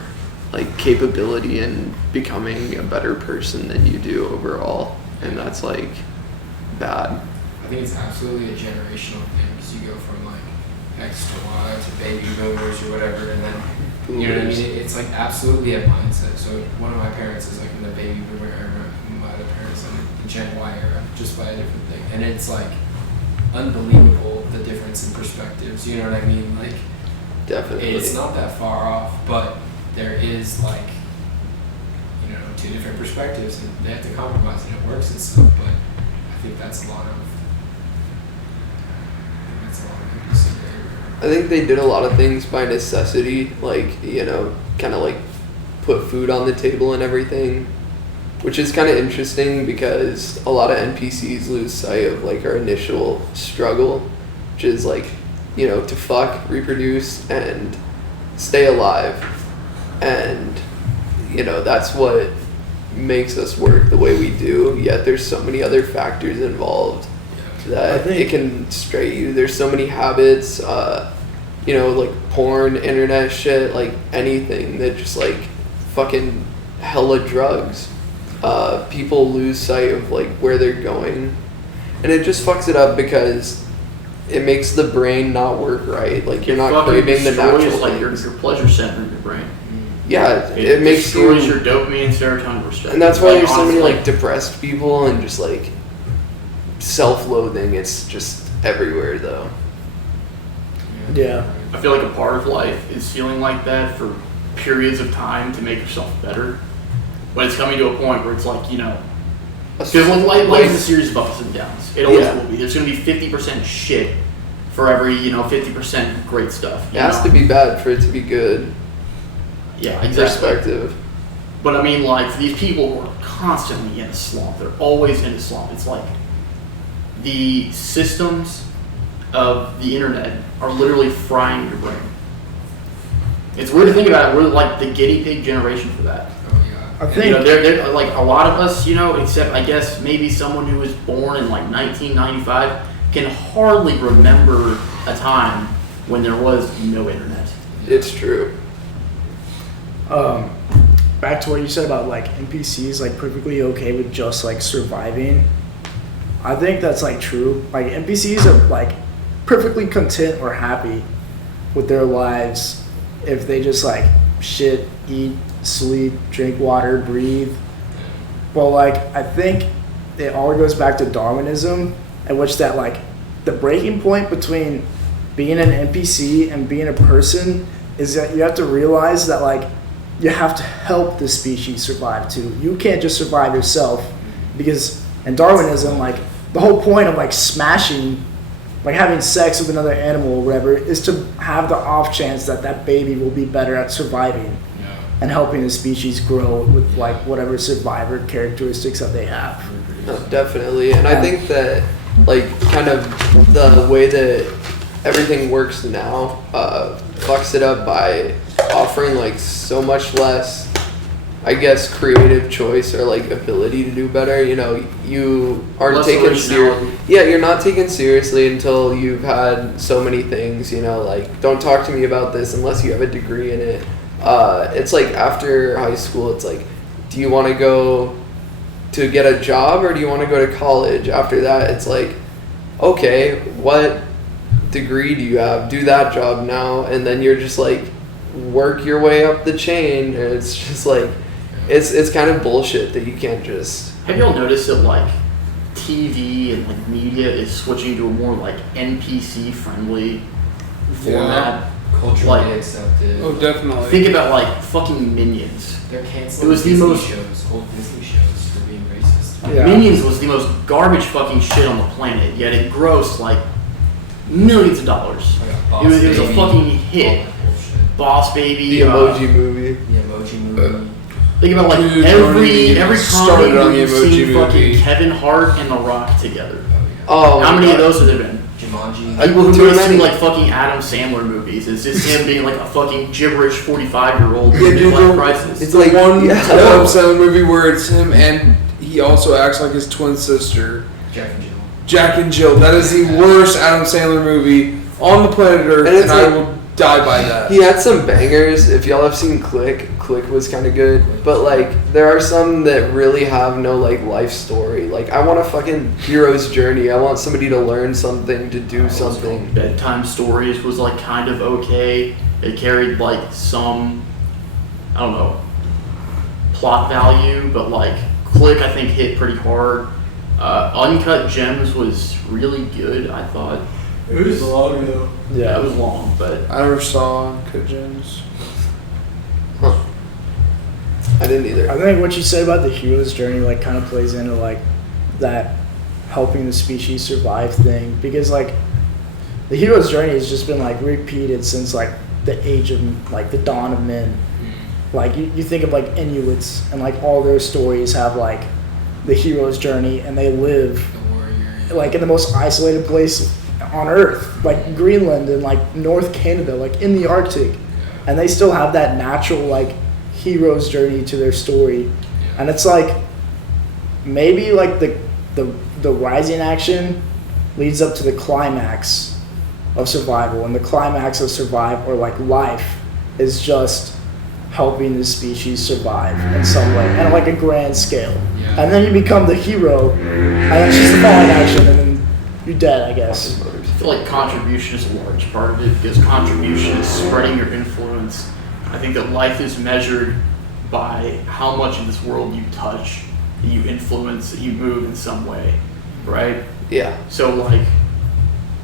like capability in becoming a better person than you do overall, and that's like bad. I think it's absolutely a generational thing because you go from like X to Y to baby boomers or whatever, and then you know what I mean. It's like absolutely a mindset. So one of my parents is like in the baby boomer era, my other parents in the Gen Y era, just by a different thing, and it's like unbelievable the difference in perspectives. You know what I mean? Like Definitely. it's not that far off, but there is like two different perspectives, and they have to compromise, and it works and stuff. But I think that's a lot of. I think they did a lot of things by necessity, like, kind of like put food on the table and everything, which is kind of interesting because a lot of NPCs lose sight of like our initial struggle, which is like, to fuck, reproduce, and stay alive. And, that's what makes us work the way we do, yet there's so many other factors involved that it can stray you. There's so many habits, like porn, internet shit, like anything that just like fucking hella drugs. People lose sight of like where they're going, and it just fucks it up because it makes the brain not work right. Like you're not craving the natural like things. your pleasure center in your brain. Yeah, it makes you. Destroys your dopamine and serotonin receptors. And that's why Like, there's so many honestly, like depressed people and just like self-loathing. It's just everywhere though. Yeah. I feel like a part of life is feeling like that for periods of time to make yourself better. But it's coming to a point where it's like, because life is a series of ups and downs. It always will be. There's going to be 50% shit for every 50% great stuff. It has to be bad for it to be good. Yeah, exactly. Perspective. But I mean, like, for these people who are constantly in a slump, they're always in a slump. It's like the systems of the internet are literally frying your brain. It's weird to think about it. We're like the guinea pig generation for that. Oh yeah. I think They're like a lot of us, except I guess maybe someone who was born in like 1995 can hardly remember a time when there was no internet. It's true. Back to what you said about like NPCs, like perfectly okay with just like surviving. I think that's like true. Like NPCs are like perfectly content or happy with their lives if they just like shit, eat, sleep, drink water, breathe. But like I think it all goes back to Darwinism, in which that like the breaking point between being an NPC and being a person is that you have to realize that like you have to help the species survive too. You can't just survive yourself, because in Darwinism, like the whole point of like smashing, like having sex with another animal or whatever, is to have the off chance that that baby will be better at surviving and helping the species grow with like whatever survivor characteristics that they have. No, definitely. And I think that like kind of the way that everything works now fucks it up by offering like so much less, I guess, creative choice or like ability to do better. You aren't Less taken originality. you're not taken seriously until you've had so many things. Like don't talk to me about this unless you have a degree in it. It's like after high school, it's like, do you want to go to get a job or do you want to go to college? After that, it's like, okay, what degree do you have? Do that job now. And then you're just like work your way up the chain. And it's just like it's kind of bullshit that you can't just. Have y'all noticed that like TV and like media is switching to a more like NPC friendly format? Culturally Like- accepted. Oh, definitely. Think about like fucking Minions. They're canceling It was the Disney most- shows, old Disney shows for being racist. Yeah. Minions was the most garbage fucking shit on the planet, yet it grossed like millions of dollars. Like It was a Baby, fucking all hit. that bullshit. Boss Baby. The Emoji Movie. The Emoji Movie. Think about like Dude, every Jordan, comedy started on where the you've Emoji seen fucking Movie. Kevin Hart and The Rock together. Oh, How my many of God. those have there been? Jumanji. I- People who Too go see many. like fucking Adam Sandler movies. It's just him being like a fucking gibberish 45-year-old Yeah, in dude, midlife the- crisis. It's like One yeah. Adam Sandler movie where it's him and he also acts like his twin sister, Jack and Jill. Jack and Jill. That is the worst Adam Sandler movie on the planet Earth, And and, it's I like- will die by that. He had some bangers. If y'all have seen Click was kind of good. But like, there are some that really have no like life story. Like, I want a fucking hero's journey. I want somebody to learn something, to do something. Bedtime Stories was like kind of okay. It carried like some, I don't know, plot value, but like Click I think hit pretty hard. Uncut Gems was really good, I thought. It was long though. Yeah, it was long, but I never saw Cut Gems. Huh. I didn't either. I think what you said about the hero's journey like kind of plays into like that helping the species survive thing, because like the hero's journey has just been like repeated since like the age of like the dawn of men. Like you think of like Inuits and like all their stories have like the hero's journey, and they live The warrior. like in the most isolated place on Earth, like Greenland and like North Canada, like in the Arctic, and they still have that natural like hero's journey to their story. And it's like maybe like the rising action leads up to the climax of survival, and the climax of survive or like life is just helping the species survive in some way and like a grand scale. Yeah. And then you become the hero, and then it's just the falling action, and then you're dead, I guess. I feel like contribution is a large part of it, because contribution is spreading your influence. I think that life is measured by how much of this world you touch, that you influence, that you move in some way, right? Yeah. So like,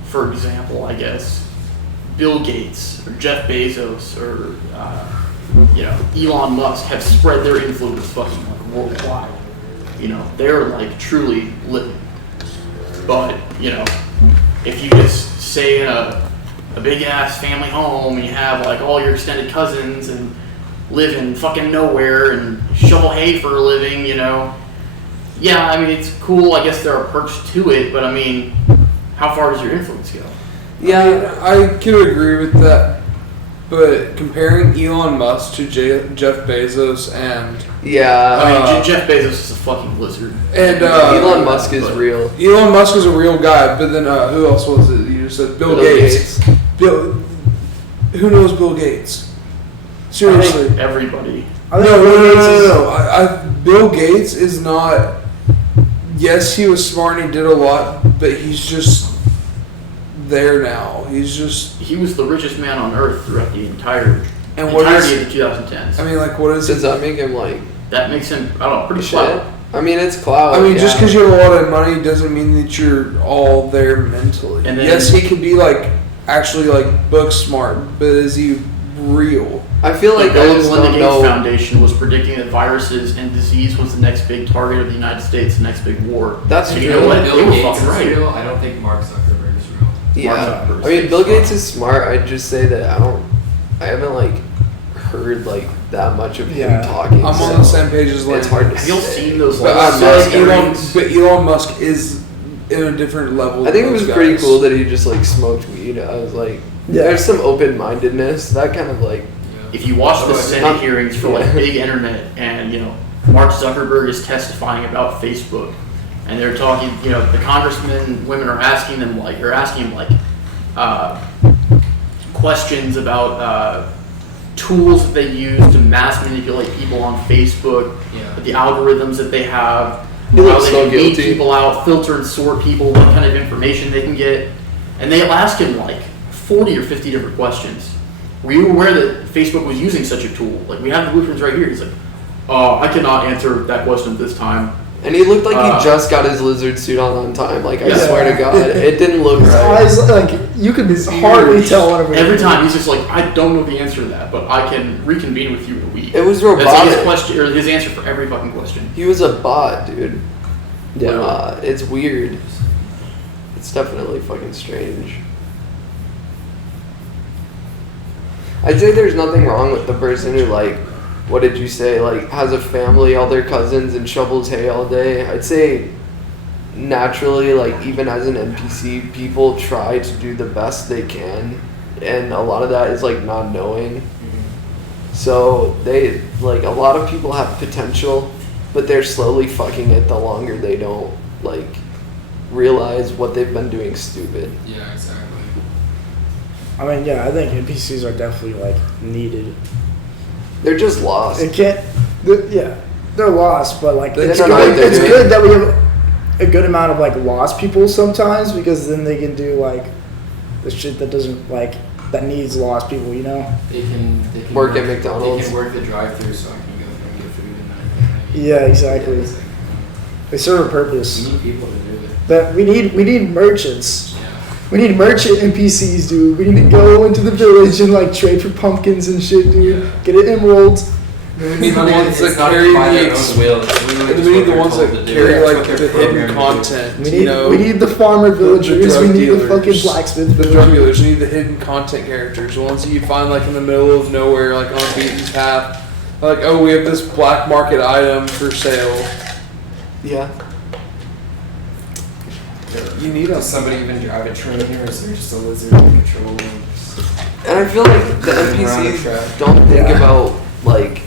for example, I guess, Bill Gates or Jeff Bezos or Elon Musk have spread their influence fucking like worldwide. They're like truly living. But if you just stay in a big ass family home and you have like all your extended cousins and live in fucking nowhere and shovel hay for a living, you know. Yeah, I mean, it's cool. I guess there are perks to it, but I mean, how far does your influence go? Yeah, I could agree with that. But comparing Elon Musk to Jeff Bezos and Yeah. I mean, Jeff Bezos is a fucking lizard. And Elon Musk is real. Elon Musk is a real guy, but then who else was it? You just said Bill Gates. Who knows Bill Gates? Seriously, I think everybody. No. Bill Gates is not. Yes, he was smart and he did a lot, but he's just there now. He was the richest man on earth throughout the entirety of the 2010s. I mean, like, what is Does that make him like? That makes him, I don't know, pretty Shit. clout. I mean, it's clout. I mean, just because you have a lot of money doesn't mean that you're all there mentally. And then, yes, he could be like actually like book smart, but is he real? I feel like the I Bill just and Melinda don't Gates know. Foundation was predicting that viruses and disease was the next big target of the United States, the next big war. That's and true. you know what? Bill They were Gates fucking is right. real. I don't think Mark Zuckerberg is real. Yeah. Mark Zuckerberg I mean, is Bill smart. Gates is smart. I'd just say that I haven't like heard like that much of him talking. I'm so on the same page as like. it's hard to Have you all say. seen those But like, I feel like Musk Elon Musk is in a different level. I think it than was those pretty guys. cool that he just like smoked weed. I was like, there's some open-mindedness. That kind of like. If you watch the Oh, Senate not- hearings for like big internet, and you know Mark Zuckerberg is testifying about Facebook, and they're talking, you know, the congressmen, women are asking him questions about tools that they use to mass manipulate people on Facebook, Yeah. the algorithms that they have, He how looks they so can weed guilty. people out, filter and sort people, what kind of information they can get, and they'll ask him like 40 or 50 different questions. Were you aware that Facebook was using such a tool? Like, we have the blueprints right here. He's like, I cannot answer that question at this time. And he looked like he just got his lizard suit on time. Like, I Yeah. swear to God, it didn't look His right. eyes, like, you could hardly tell whenever. Every time he's just like, I don't know the answer to that, but I can reconvene with you in a week. It was That's like his robotic. question, or his answer for every fucking question. He was a bot, dude. Yeah. It's weird. It's definitely fucking strange. I'd say there's nothing wrong with the person who, like, what did you say, like, has a family, all their cousins, and shovels hay all day. I'd say naturally, like, even as an NPC, people try to do the best they can, and a lot of that is, like, not knowing. So they, like, a lot of people have potential, but they're slowly fucking it the longer they don't, like, realize what they've been doing stupid. Yeah, exactly. I mean, yeah, I think NPCs are definitely like needed. They're just lost. It can't. They're lost, but like They it's don't know what good. they're It's doing. good that we have a good amount of like lost people sometimes, because then they can do like the shit that doesn't like that needs lost people. You know? They can Work at McDonald's. They can work the drive-through so I can go and get food and then. Yeah, exactly. Yeah, They serve a we purpose. need people to do it. But we need merchants. Yeah. We need merchant NPCs, dude. We need to go into the village and like trade for pumpkins and shit, dude. Yeah. Get an emerald. We need the ones that carry the we need the ones that carry like the hidden content. We need the farmer villagers. We drug need the dealers. fucking blacksmith The drug villagers. dealers. You need the hidden content characters, the ones that you find like in the middle of nowhere, like on a beaten path. Like, oh, we have this black market item for sale. Yeah. You need them. Does somebody even drive a train here, or is there just a lizard in control? And I feel like the Running around the NPCs track. don't think Yeah. about, like,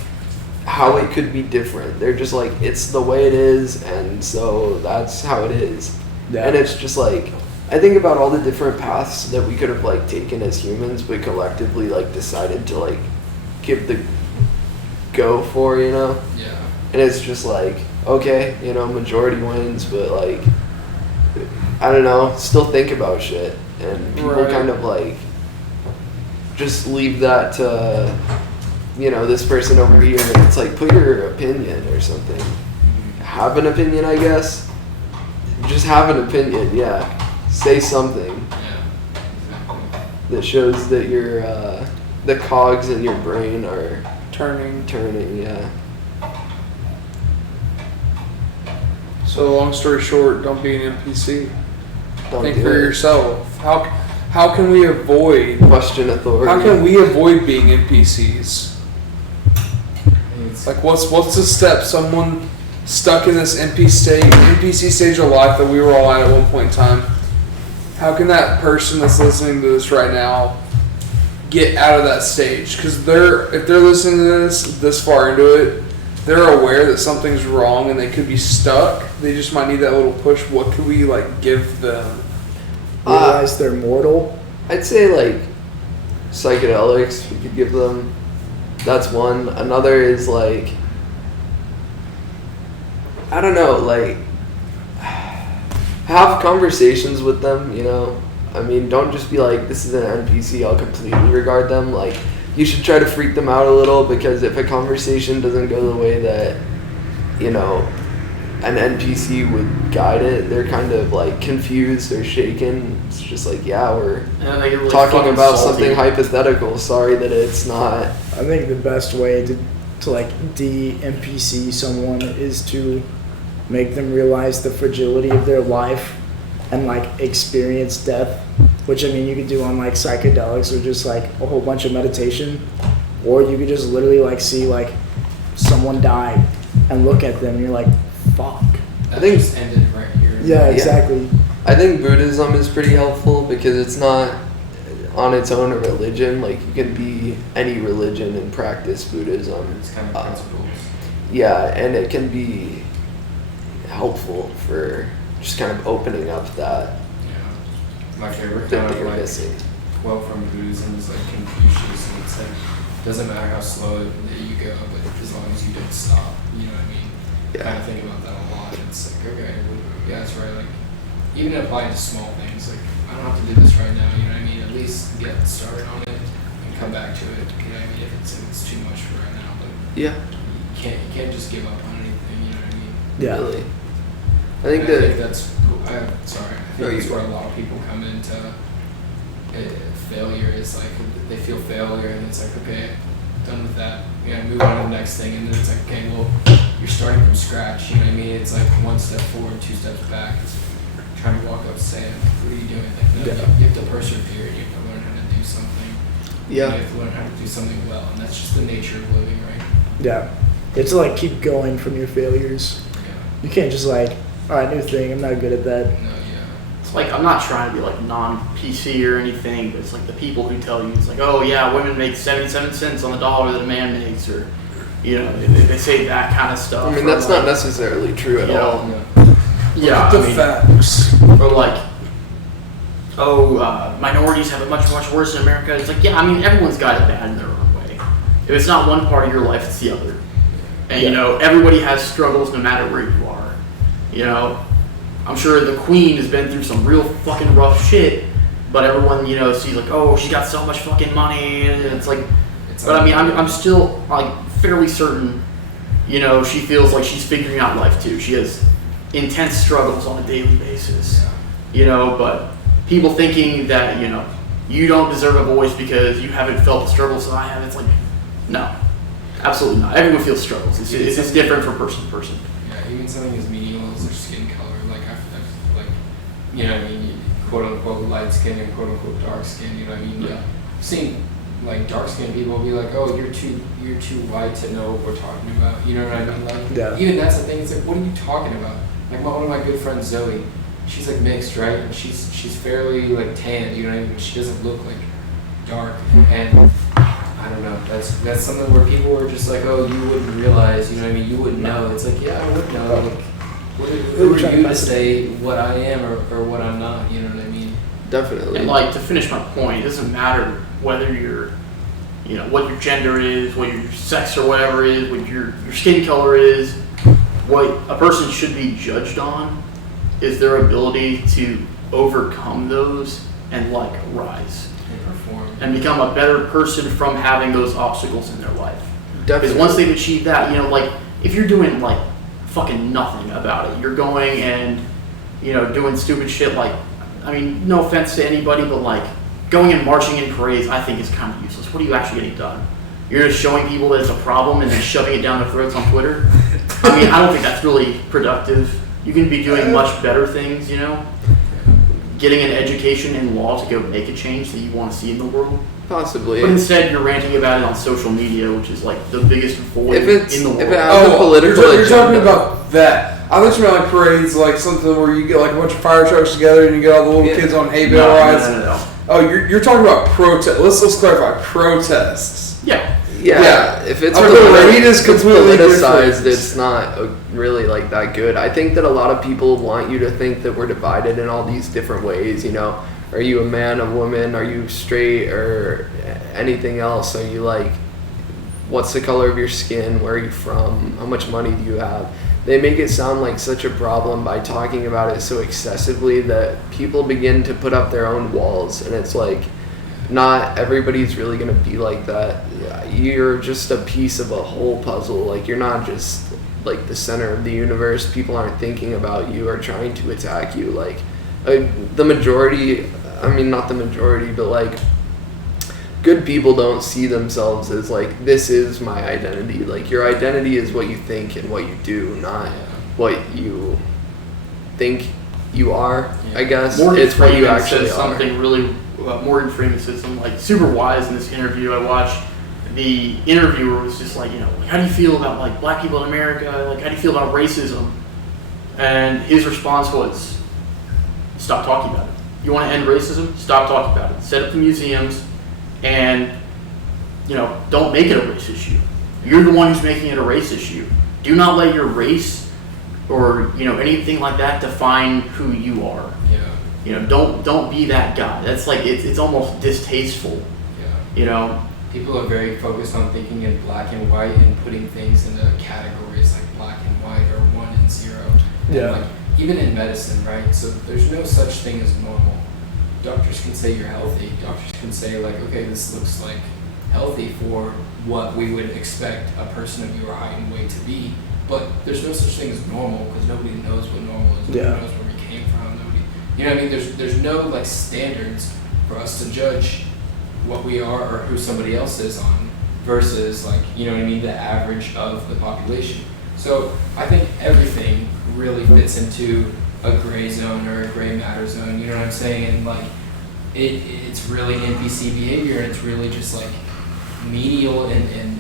how it could be different. They're just like, it's the way it is, and so that's how it is. And it's just like, I think about all the different paths that we could have, like, taken as humans, but collectively, like, decided to, like, give the go for, you know? Yeah. And it's just like, okay, you know, majority wins, but, like, I don't know, still think about shit. And people Right. kind of, like, just leave that to, you know, this person over here. And it's like, put your opinion or something. Have an opinion, I guess. Just have an opinion, yeah. Say something Yeah. Exactly. that shows that your, the cogs in your brain are Turning. turning, yeah. So long story short, don't be an NPC. Don't Think do for it. yourself. How can we avoid Question authority. How can we avoid being NPCs? Like, what's the step? Someone stuck in this NPC stage of life that we were all at one point in time. How can that person that's listening to this right now get out of that stage? Because if they're listening to this far into it, they're aware that something's wrong and they could be stuck. They just might need that little push. What could we give them? Realize they're mortal. I'd say psychedelics. We could give them. That's one. Another is I don't know, have conversations with them, I mean, don't just be like, this is an NPC, I'll completely regard them. You should try to freak them out a little, because if a conversation doesn't go the way that, an NPC would guide it, they're kind of confused or shaken. It's just we're really talking about salty. something hypothetical. Sorry that it's not. I think the best way to de-NPC someone is to make them realize the fragility of their life and experience death, which I mean you could do on psychedelics or just a whole bunch of meditation, or you could just literally see someone died and look at them and you're like, fuck. I think just ended right here. Yeah, exactly. I think Buddhism is pretty helpful because it's not on its own a religion. You can be any religion and practice Buddhism. It's kind of principles. Yeah, and it can be helpful for just kind of opening up that Yeah. My favorite thing kind that you're of missing. quote from Buddhism is Confucius, and it's doesn't matter how slow you go, but as long as you don't stop, you know what I mean? Yeah. Kind of think about that a lot. It's okay, yeah, that's right. Even applying to small things, I don't have to do this right now, you know what I mean? At least get started on it and come back to it, you know what I mean? If it's too much for right now, but Yeah. you can't just give up on anything, you know what I mean? Yeah. Really. I think that's where a lot of people come into failure. Is they feel failure, and it's okay, done with that. Move on to the next thing, and then it's okay, well, you're starting from scratch. You know what I mean? It's one step forward, two steps back. It's trying to walk up sand. What are you doing? You have to persevere. You have to learn how to do something. Yeah. You have to learn how to do something well, and that's just the nature of living, right? Yeah. You have to keep going from your failures. Yeah. You can't just all right, new thing, I'm not good at that. No. Yeah. It's I'm not trying to be non-PC or anything, but it's the people who tell you, it's oh yeah, women make 77 cents on the dollar that a man makes, or, they say that kind of stuff. I mean, that's not necessarily true at all. Yeah, The facts. Or minorities have it much, much worse in America. It's yeah, I mean, everyone's got it bad in their own way. If it's not one part of your life, it's the other. And, everybody has struggles no matter where you are. I'm sure the Queen has been through some real fucking rough shit, but everyone, sees oh, she got so much fucking money, and it's but I mean, I'm still, fairly certain, she feels she's figuring out life too. She has intense struggles on a daily basis, but people thinking that, you don't deserve a voice because you haven't felt the struggles that I have, it's no, absolutely not. Everyone feels struggles. It's just different from person to person. Yeah, even something as menial as their skin color, you know what I mean, quote unquote light skin and quote unquote dark skin, you know what I mean? Yeah. I've seen dark skinned people be oh, you're too white to know what we're talking about, you know what I mean? Yeah. Even that's the thing, it's what are you talking about? One of my good friends, Zoe, she's mixed, right? And she's fairly tan, you know what I mean? She doesn't look dark, and I don't know, that's something where people were just oh, you wouldn't realize, you know what I mean? You wouldn't know. It's yeah, I would know. Who are you to say what I am or what I'm not? You know what I mean? Definitely. And to finish my point, it doesn't matter whether you're, what your gender is, what your sex or whatever is, what your skin color is. What a person should be judged on is their ability to overcome those and rise And perform. and become a better person from having those obstacles in their life. Definitely. Because once they've achieved that, if you're doing fucking nothing about it, you're going and doing stupid shit I mean, no offense to anybody, but going and marching in parades, I think is kind of useless. What are you actually getting done? You're just showing people that it's a problem and then shoving it down their throats on Twitter. I mean, I don't think that's really productive. You can be doing much better things, getting an education in law to go make a change that you want to see in the world. Possibly. But instead, you're ranting about it on social media, which is like the biggest void If in the world. it has a political you're talking agenda. about that. I thought you meant like parades, like something where you get like a bunch of fire trucks together and you get all the little kids on hay bale rides. No. Oh, you're talking about protest. Let's clarify. Protests. Yeah. Yeah, if it's A parade is it's completely politicized, different. it's not really like that good. I think that a lot of people want you to think that we're divided in all these different ways. You know, are you a man, a woman? Are you straight or anything else? Are you like, what's the color of your skin? Where are you from? How much money do you have? They make it sound like such a problem by talking about it so excessively that people begin to put up their own walls, and it's like, not everybody's really going to be like that. You're just a piece of a whole puzzle. Like, you're not just like the center of the universe. People aren't thinking about you or trying to attack you. Like, the majority, I mean, not the majority, but like, good people don't see themselves as like, this is my identity. Like, your identity is what you think and what you do, not what you think you are. I guess it's what you Freeman actually said something really. Morgan Freeman said something like super wise in this interview I watched. The interviewer was just like, how do you feel about like black people in America? Like, how do you feel about racism? And his response was, stop talking about it. You want to end racism? Stop talking about it. Set up the museums and, don't make it a race issue. You're the one who's making it a race issue. Do not let your race or, anything like that define who you are. Yeah. Don't be that guy. That's like, it's almost distasteful. Yeah. People are very focused on thinking in black and white and putting things into categories like black and white or 1 and 0. Yeah. And like, even in medicine, right? So there's no such thing as normal. Doctors can say you're healthy. Doctors can say like, okay, this looks like healthy for what we would expect a person of your height and weight to be. But there's no such thing as normal because nobody knows what normal is. Nobody knows where we came from. There's no like standards for us to judge what we are or who somebody else is on versus like, the average of the population. So I think everything really fits into a gray zone or a gray matter zone, you know what I'm saying? And like, it's really NPC behavior, and it's really just like menial and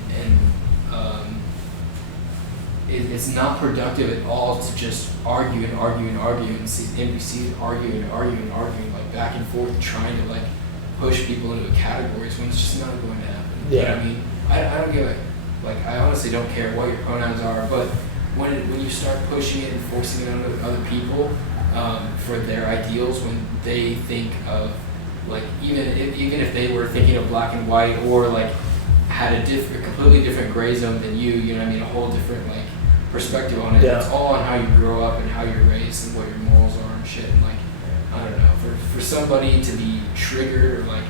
it's not productive at all to just argue and see NPCs arguing like back and forth, trying to like push people into categories when it's just not going to happen. Yeah. You know what I mean? I don't give a, like, I honestly don't care what your pronouns are, but when you start pushing it and forcing it onto other people for their ideals, when they think of like, even if they were thinking of black and white or like had a completely different gray zone than you know what I mean, a whole different like perspective on it. Yeah. It's all on how you grow up and how you're raised and what your morals are and shit. And like, I don't know, for somebody to be triggered or like,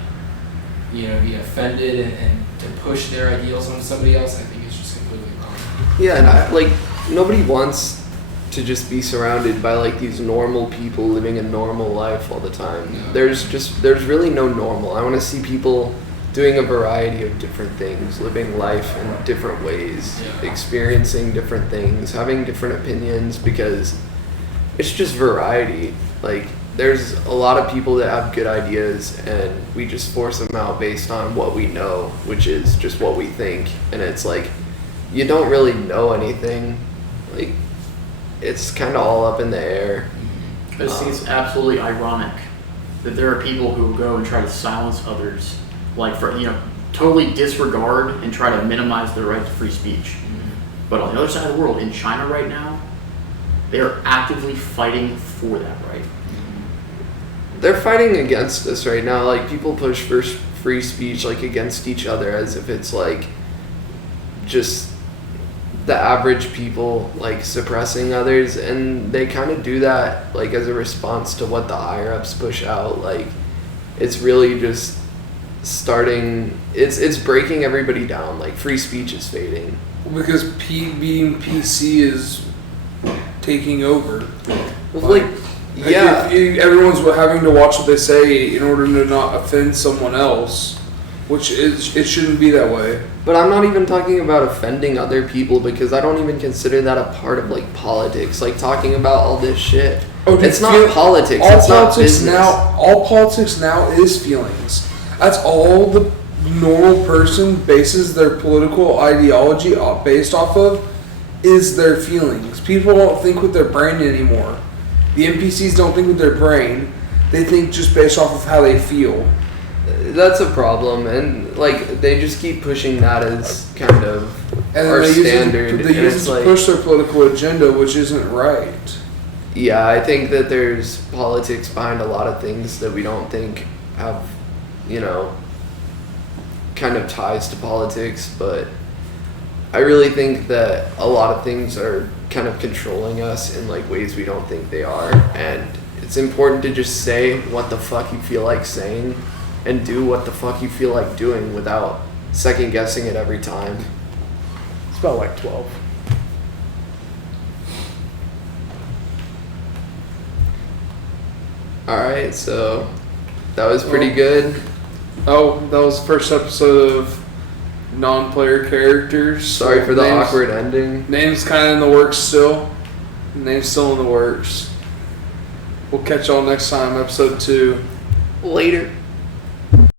be offended and to push their ideals on somebody else, I think it's just completely wrong. Yeah, and nobody wants to just be surrounded by like these normal people living a normal life all the time. No. There's really no normal. I want to see people doing a variety of different things, living life in different ways, experiencing different things, having different opinions, because it's just variety. Like, there's a lot of people that have good ideas and we just force them out based on what we know, which is just what we think. And it's like, you don't really know anything. Like, it's kind of all up in the air. I just think it's absolutely ironic that there are people who go and try to silence others, like for totally disregard and try to minimize their right to free speech. But on the other side of the world, in China right now, they are actively fighting for that right. They're fighting against us right now. Like, people push for free speech like against each other as if it's like just the average people like suppressing others, and they kind of do that like as a response to what the higher ups push out. Like, it's really just it's breaking everybody down. Like, free speech is fading Because being PC is taking over. If everyone's having to watch what they say in order to not offend someone else, which it shouldn't be that way. But I'm not even talking about offending other people, because I don't even consider that a part of like politics. Like, talking about all this shit, dude, It's not politics. All It's not politics business. all politics now is feelings. That's all the normal person bases their political ideology based off of is their feelings. People don't think with their brain anymore. The NPCs don't think with their brain. They think just based off of how they feel. That's a problem, and like they just keep pushing that as kind of And our they standard. Use it, and they use it's it to like, push their political agenda, which isn't right. yeah, I think that there's politics behind a lot of things that we don't think have, you know, kind of ties to politics, but I really think that a lot of things are kind of controlling us in like ways we don't think they are, and it's important to just say what the fuck you feel like saying and do what the fuck you feel like doing without second guessing it every time. It's about like 12. Alright, so that was pretty good. Oh, that was the first episode of non-player characters. Sorry for the Names- awkward ending. Name's kind of in the works still. Name's still in the works. We'll catch y'all next time, episode 2. Later.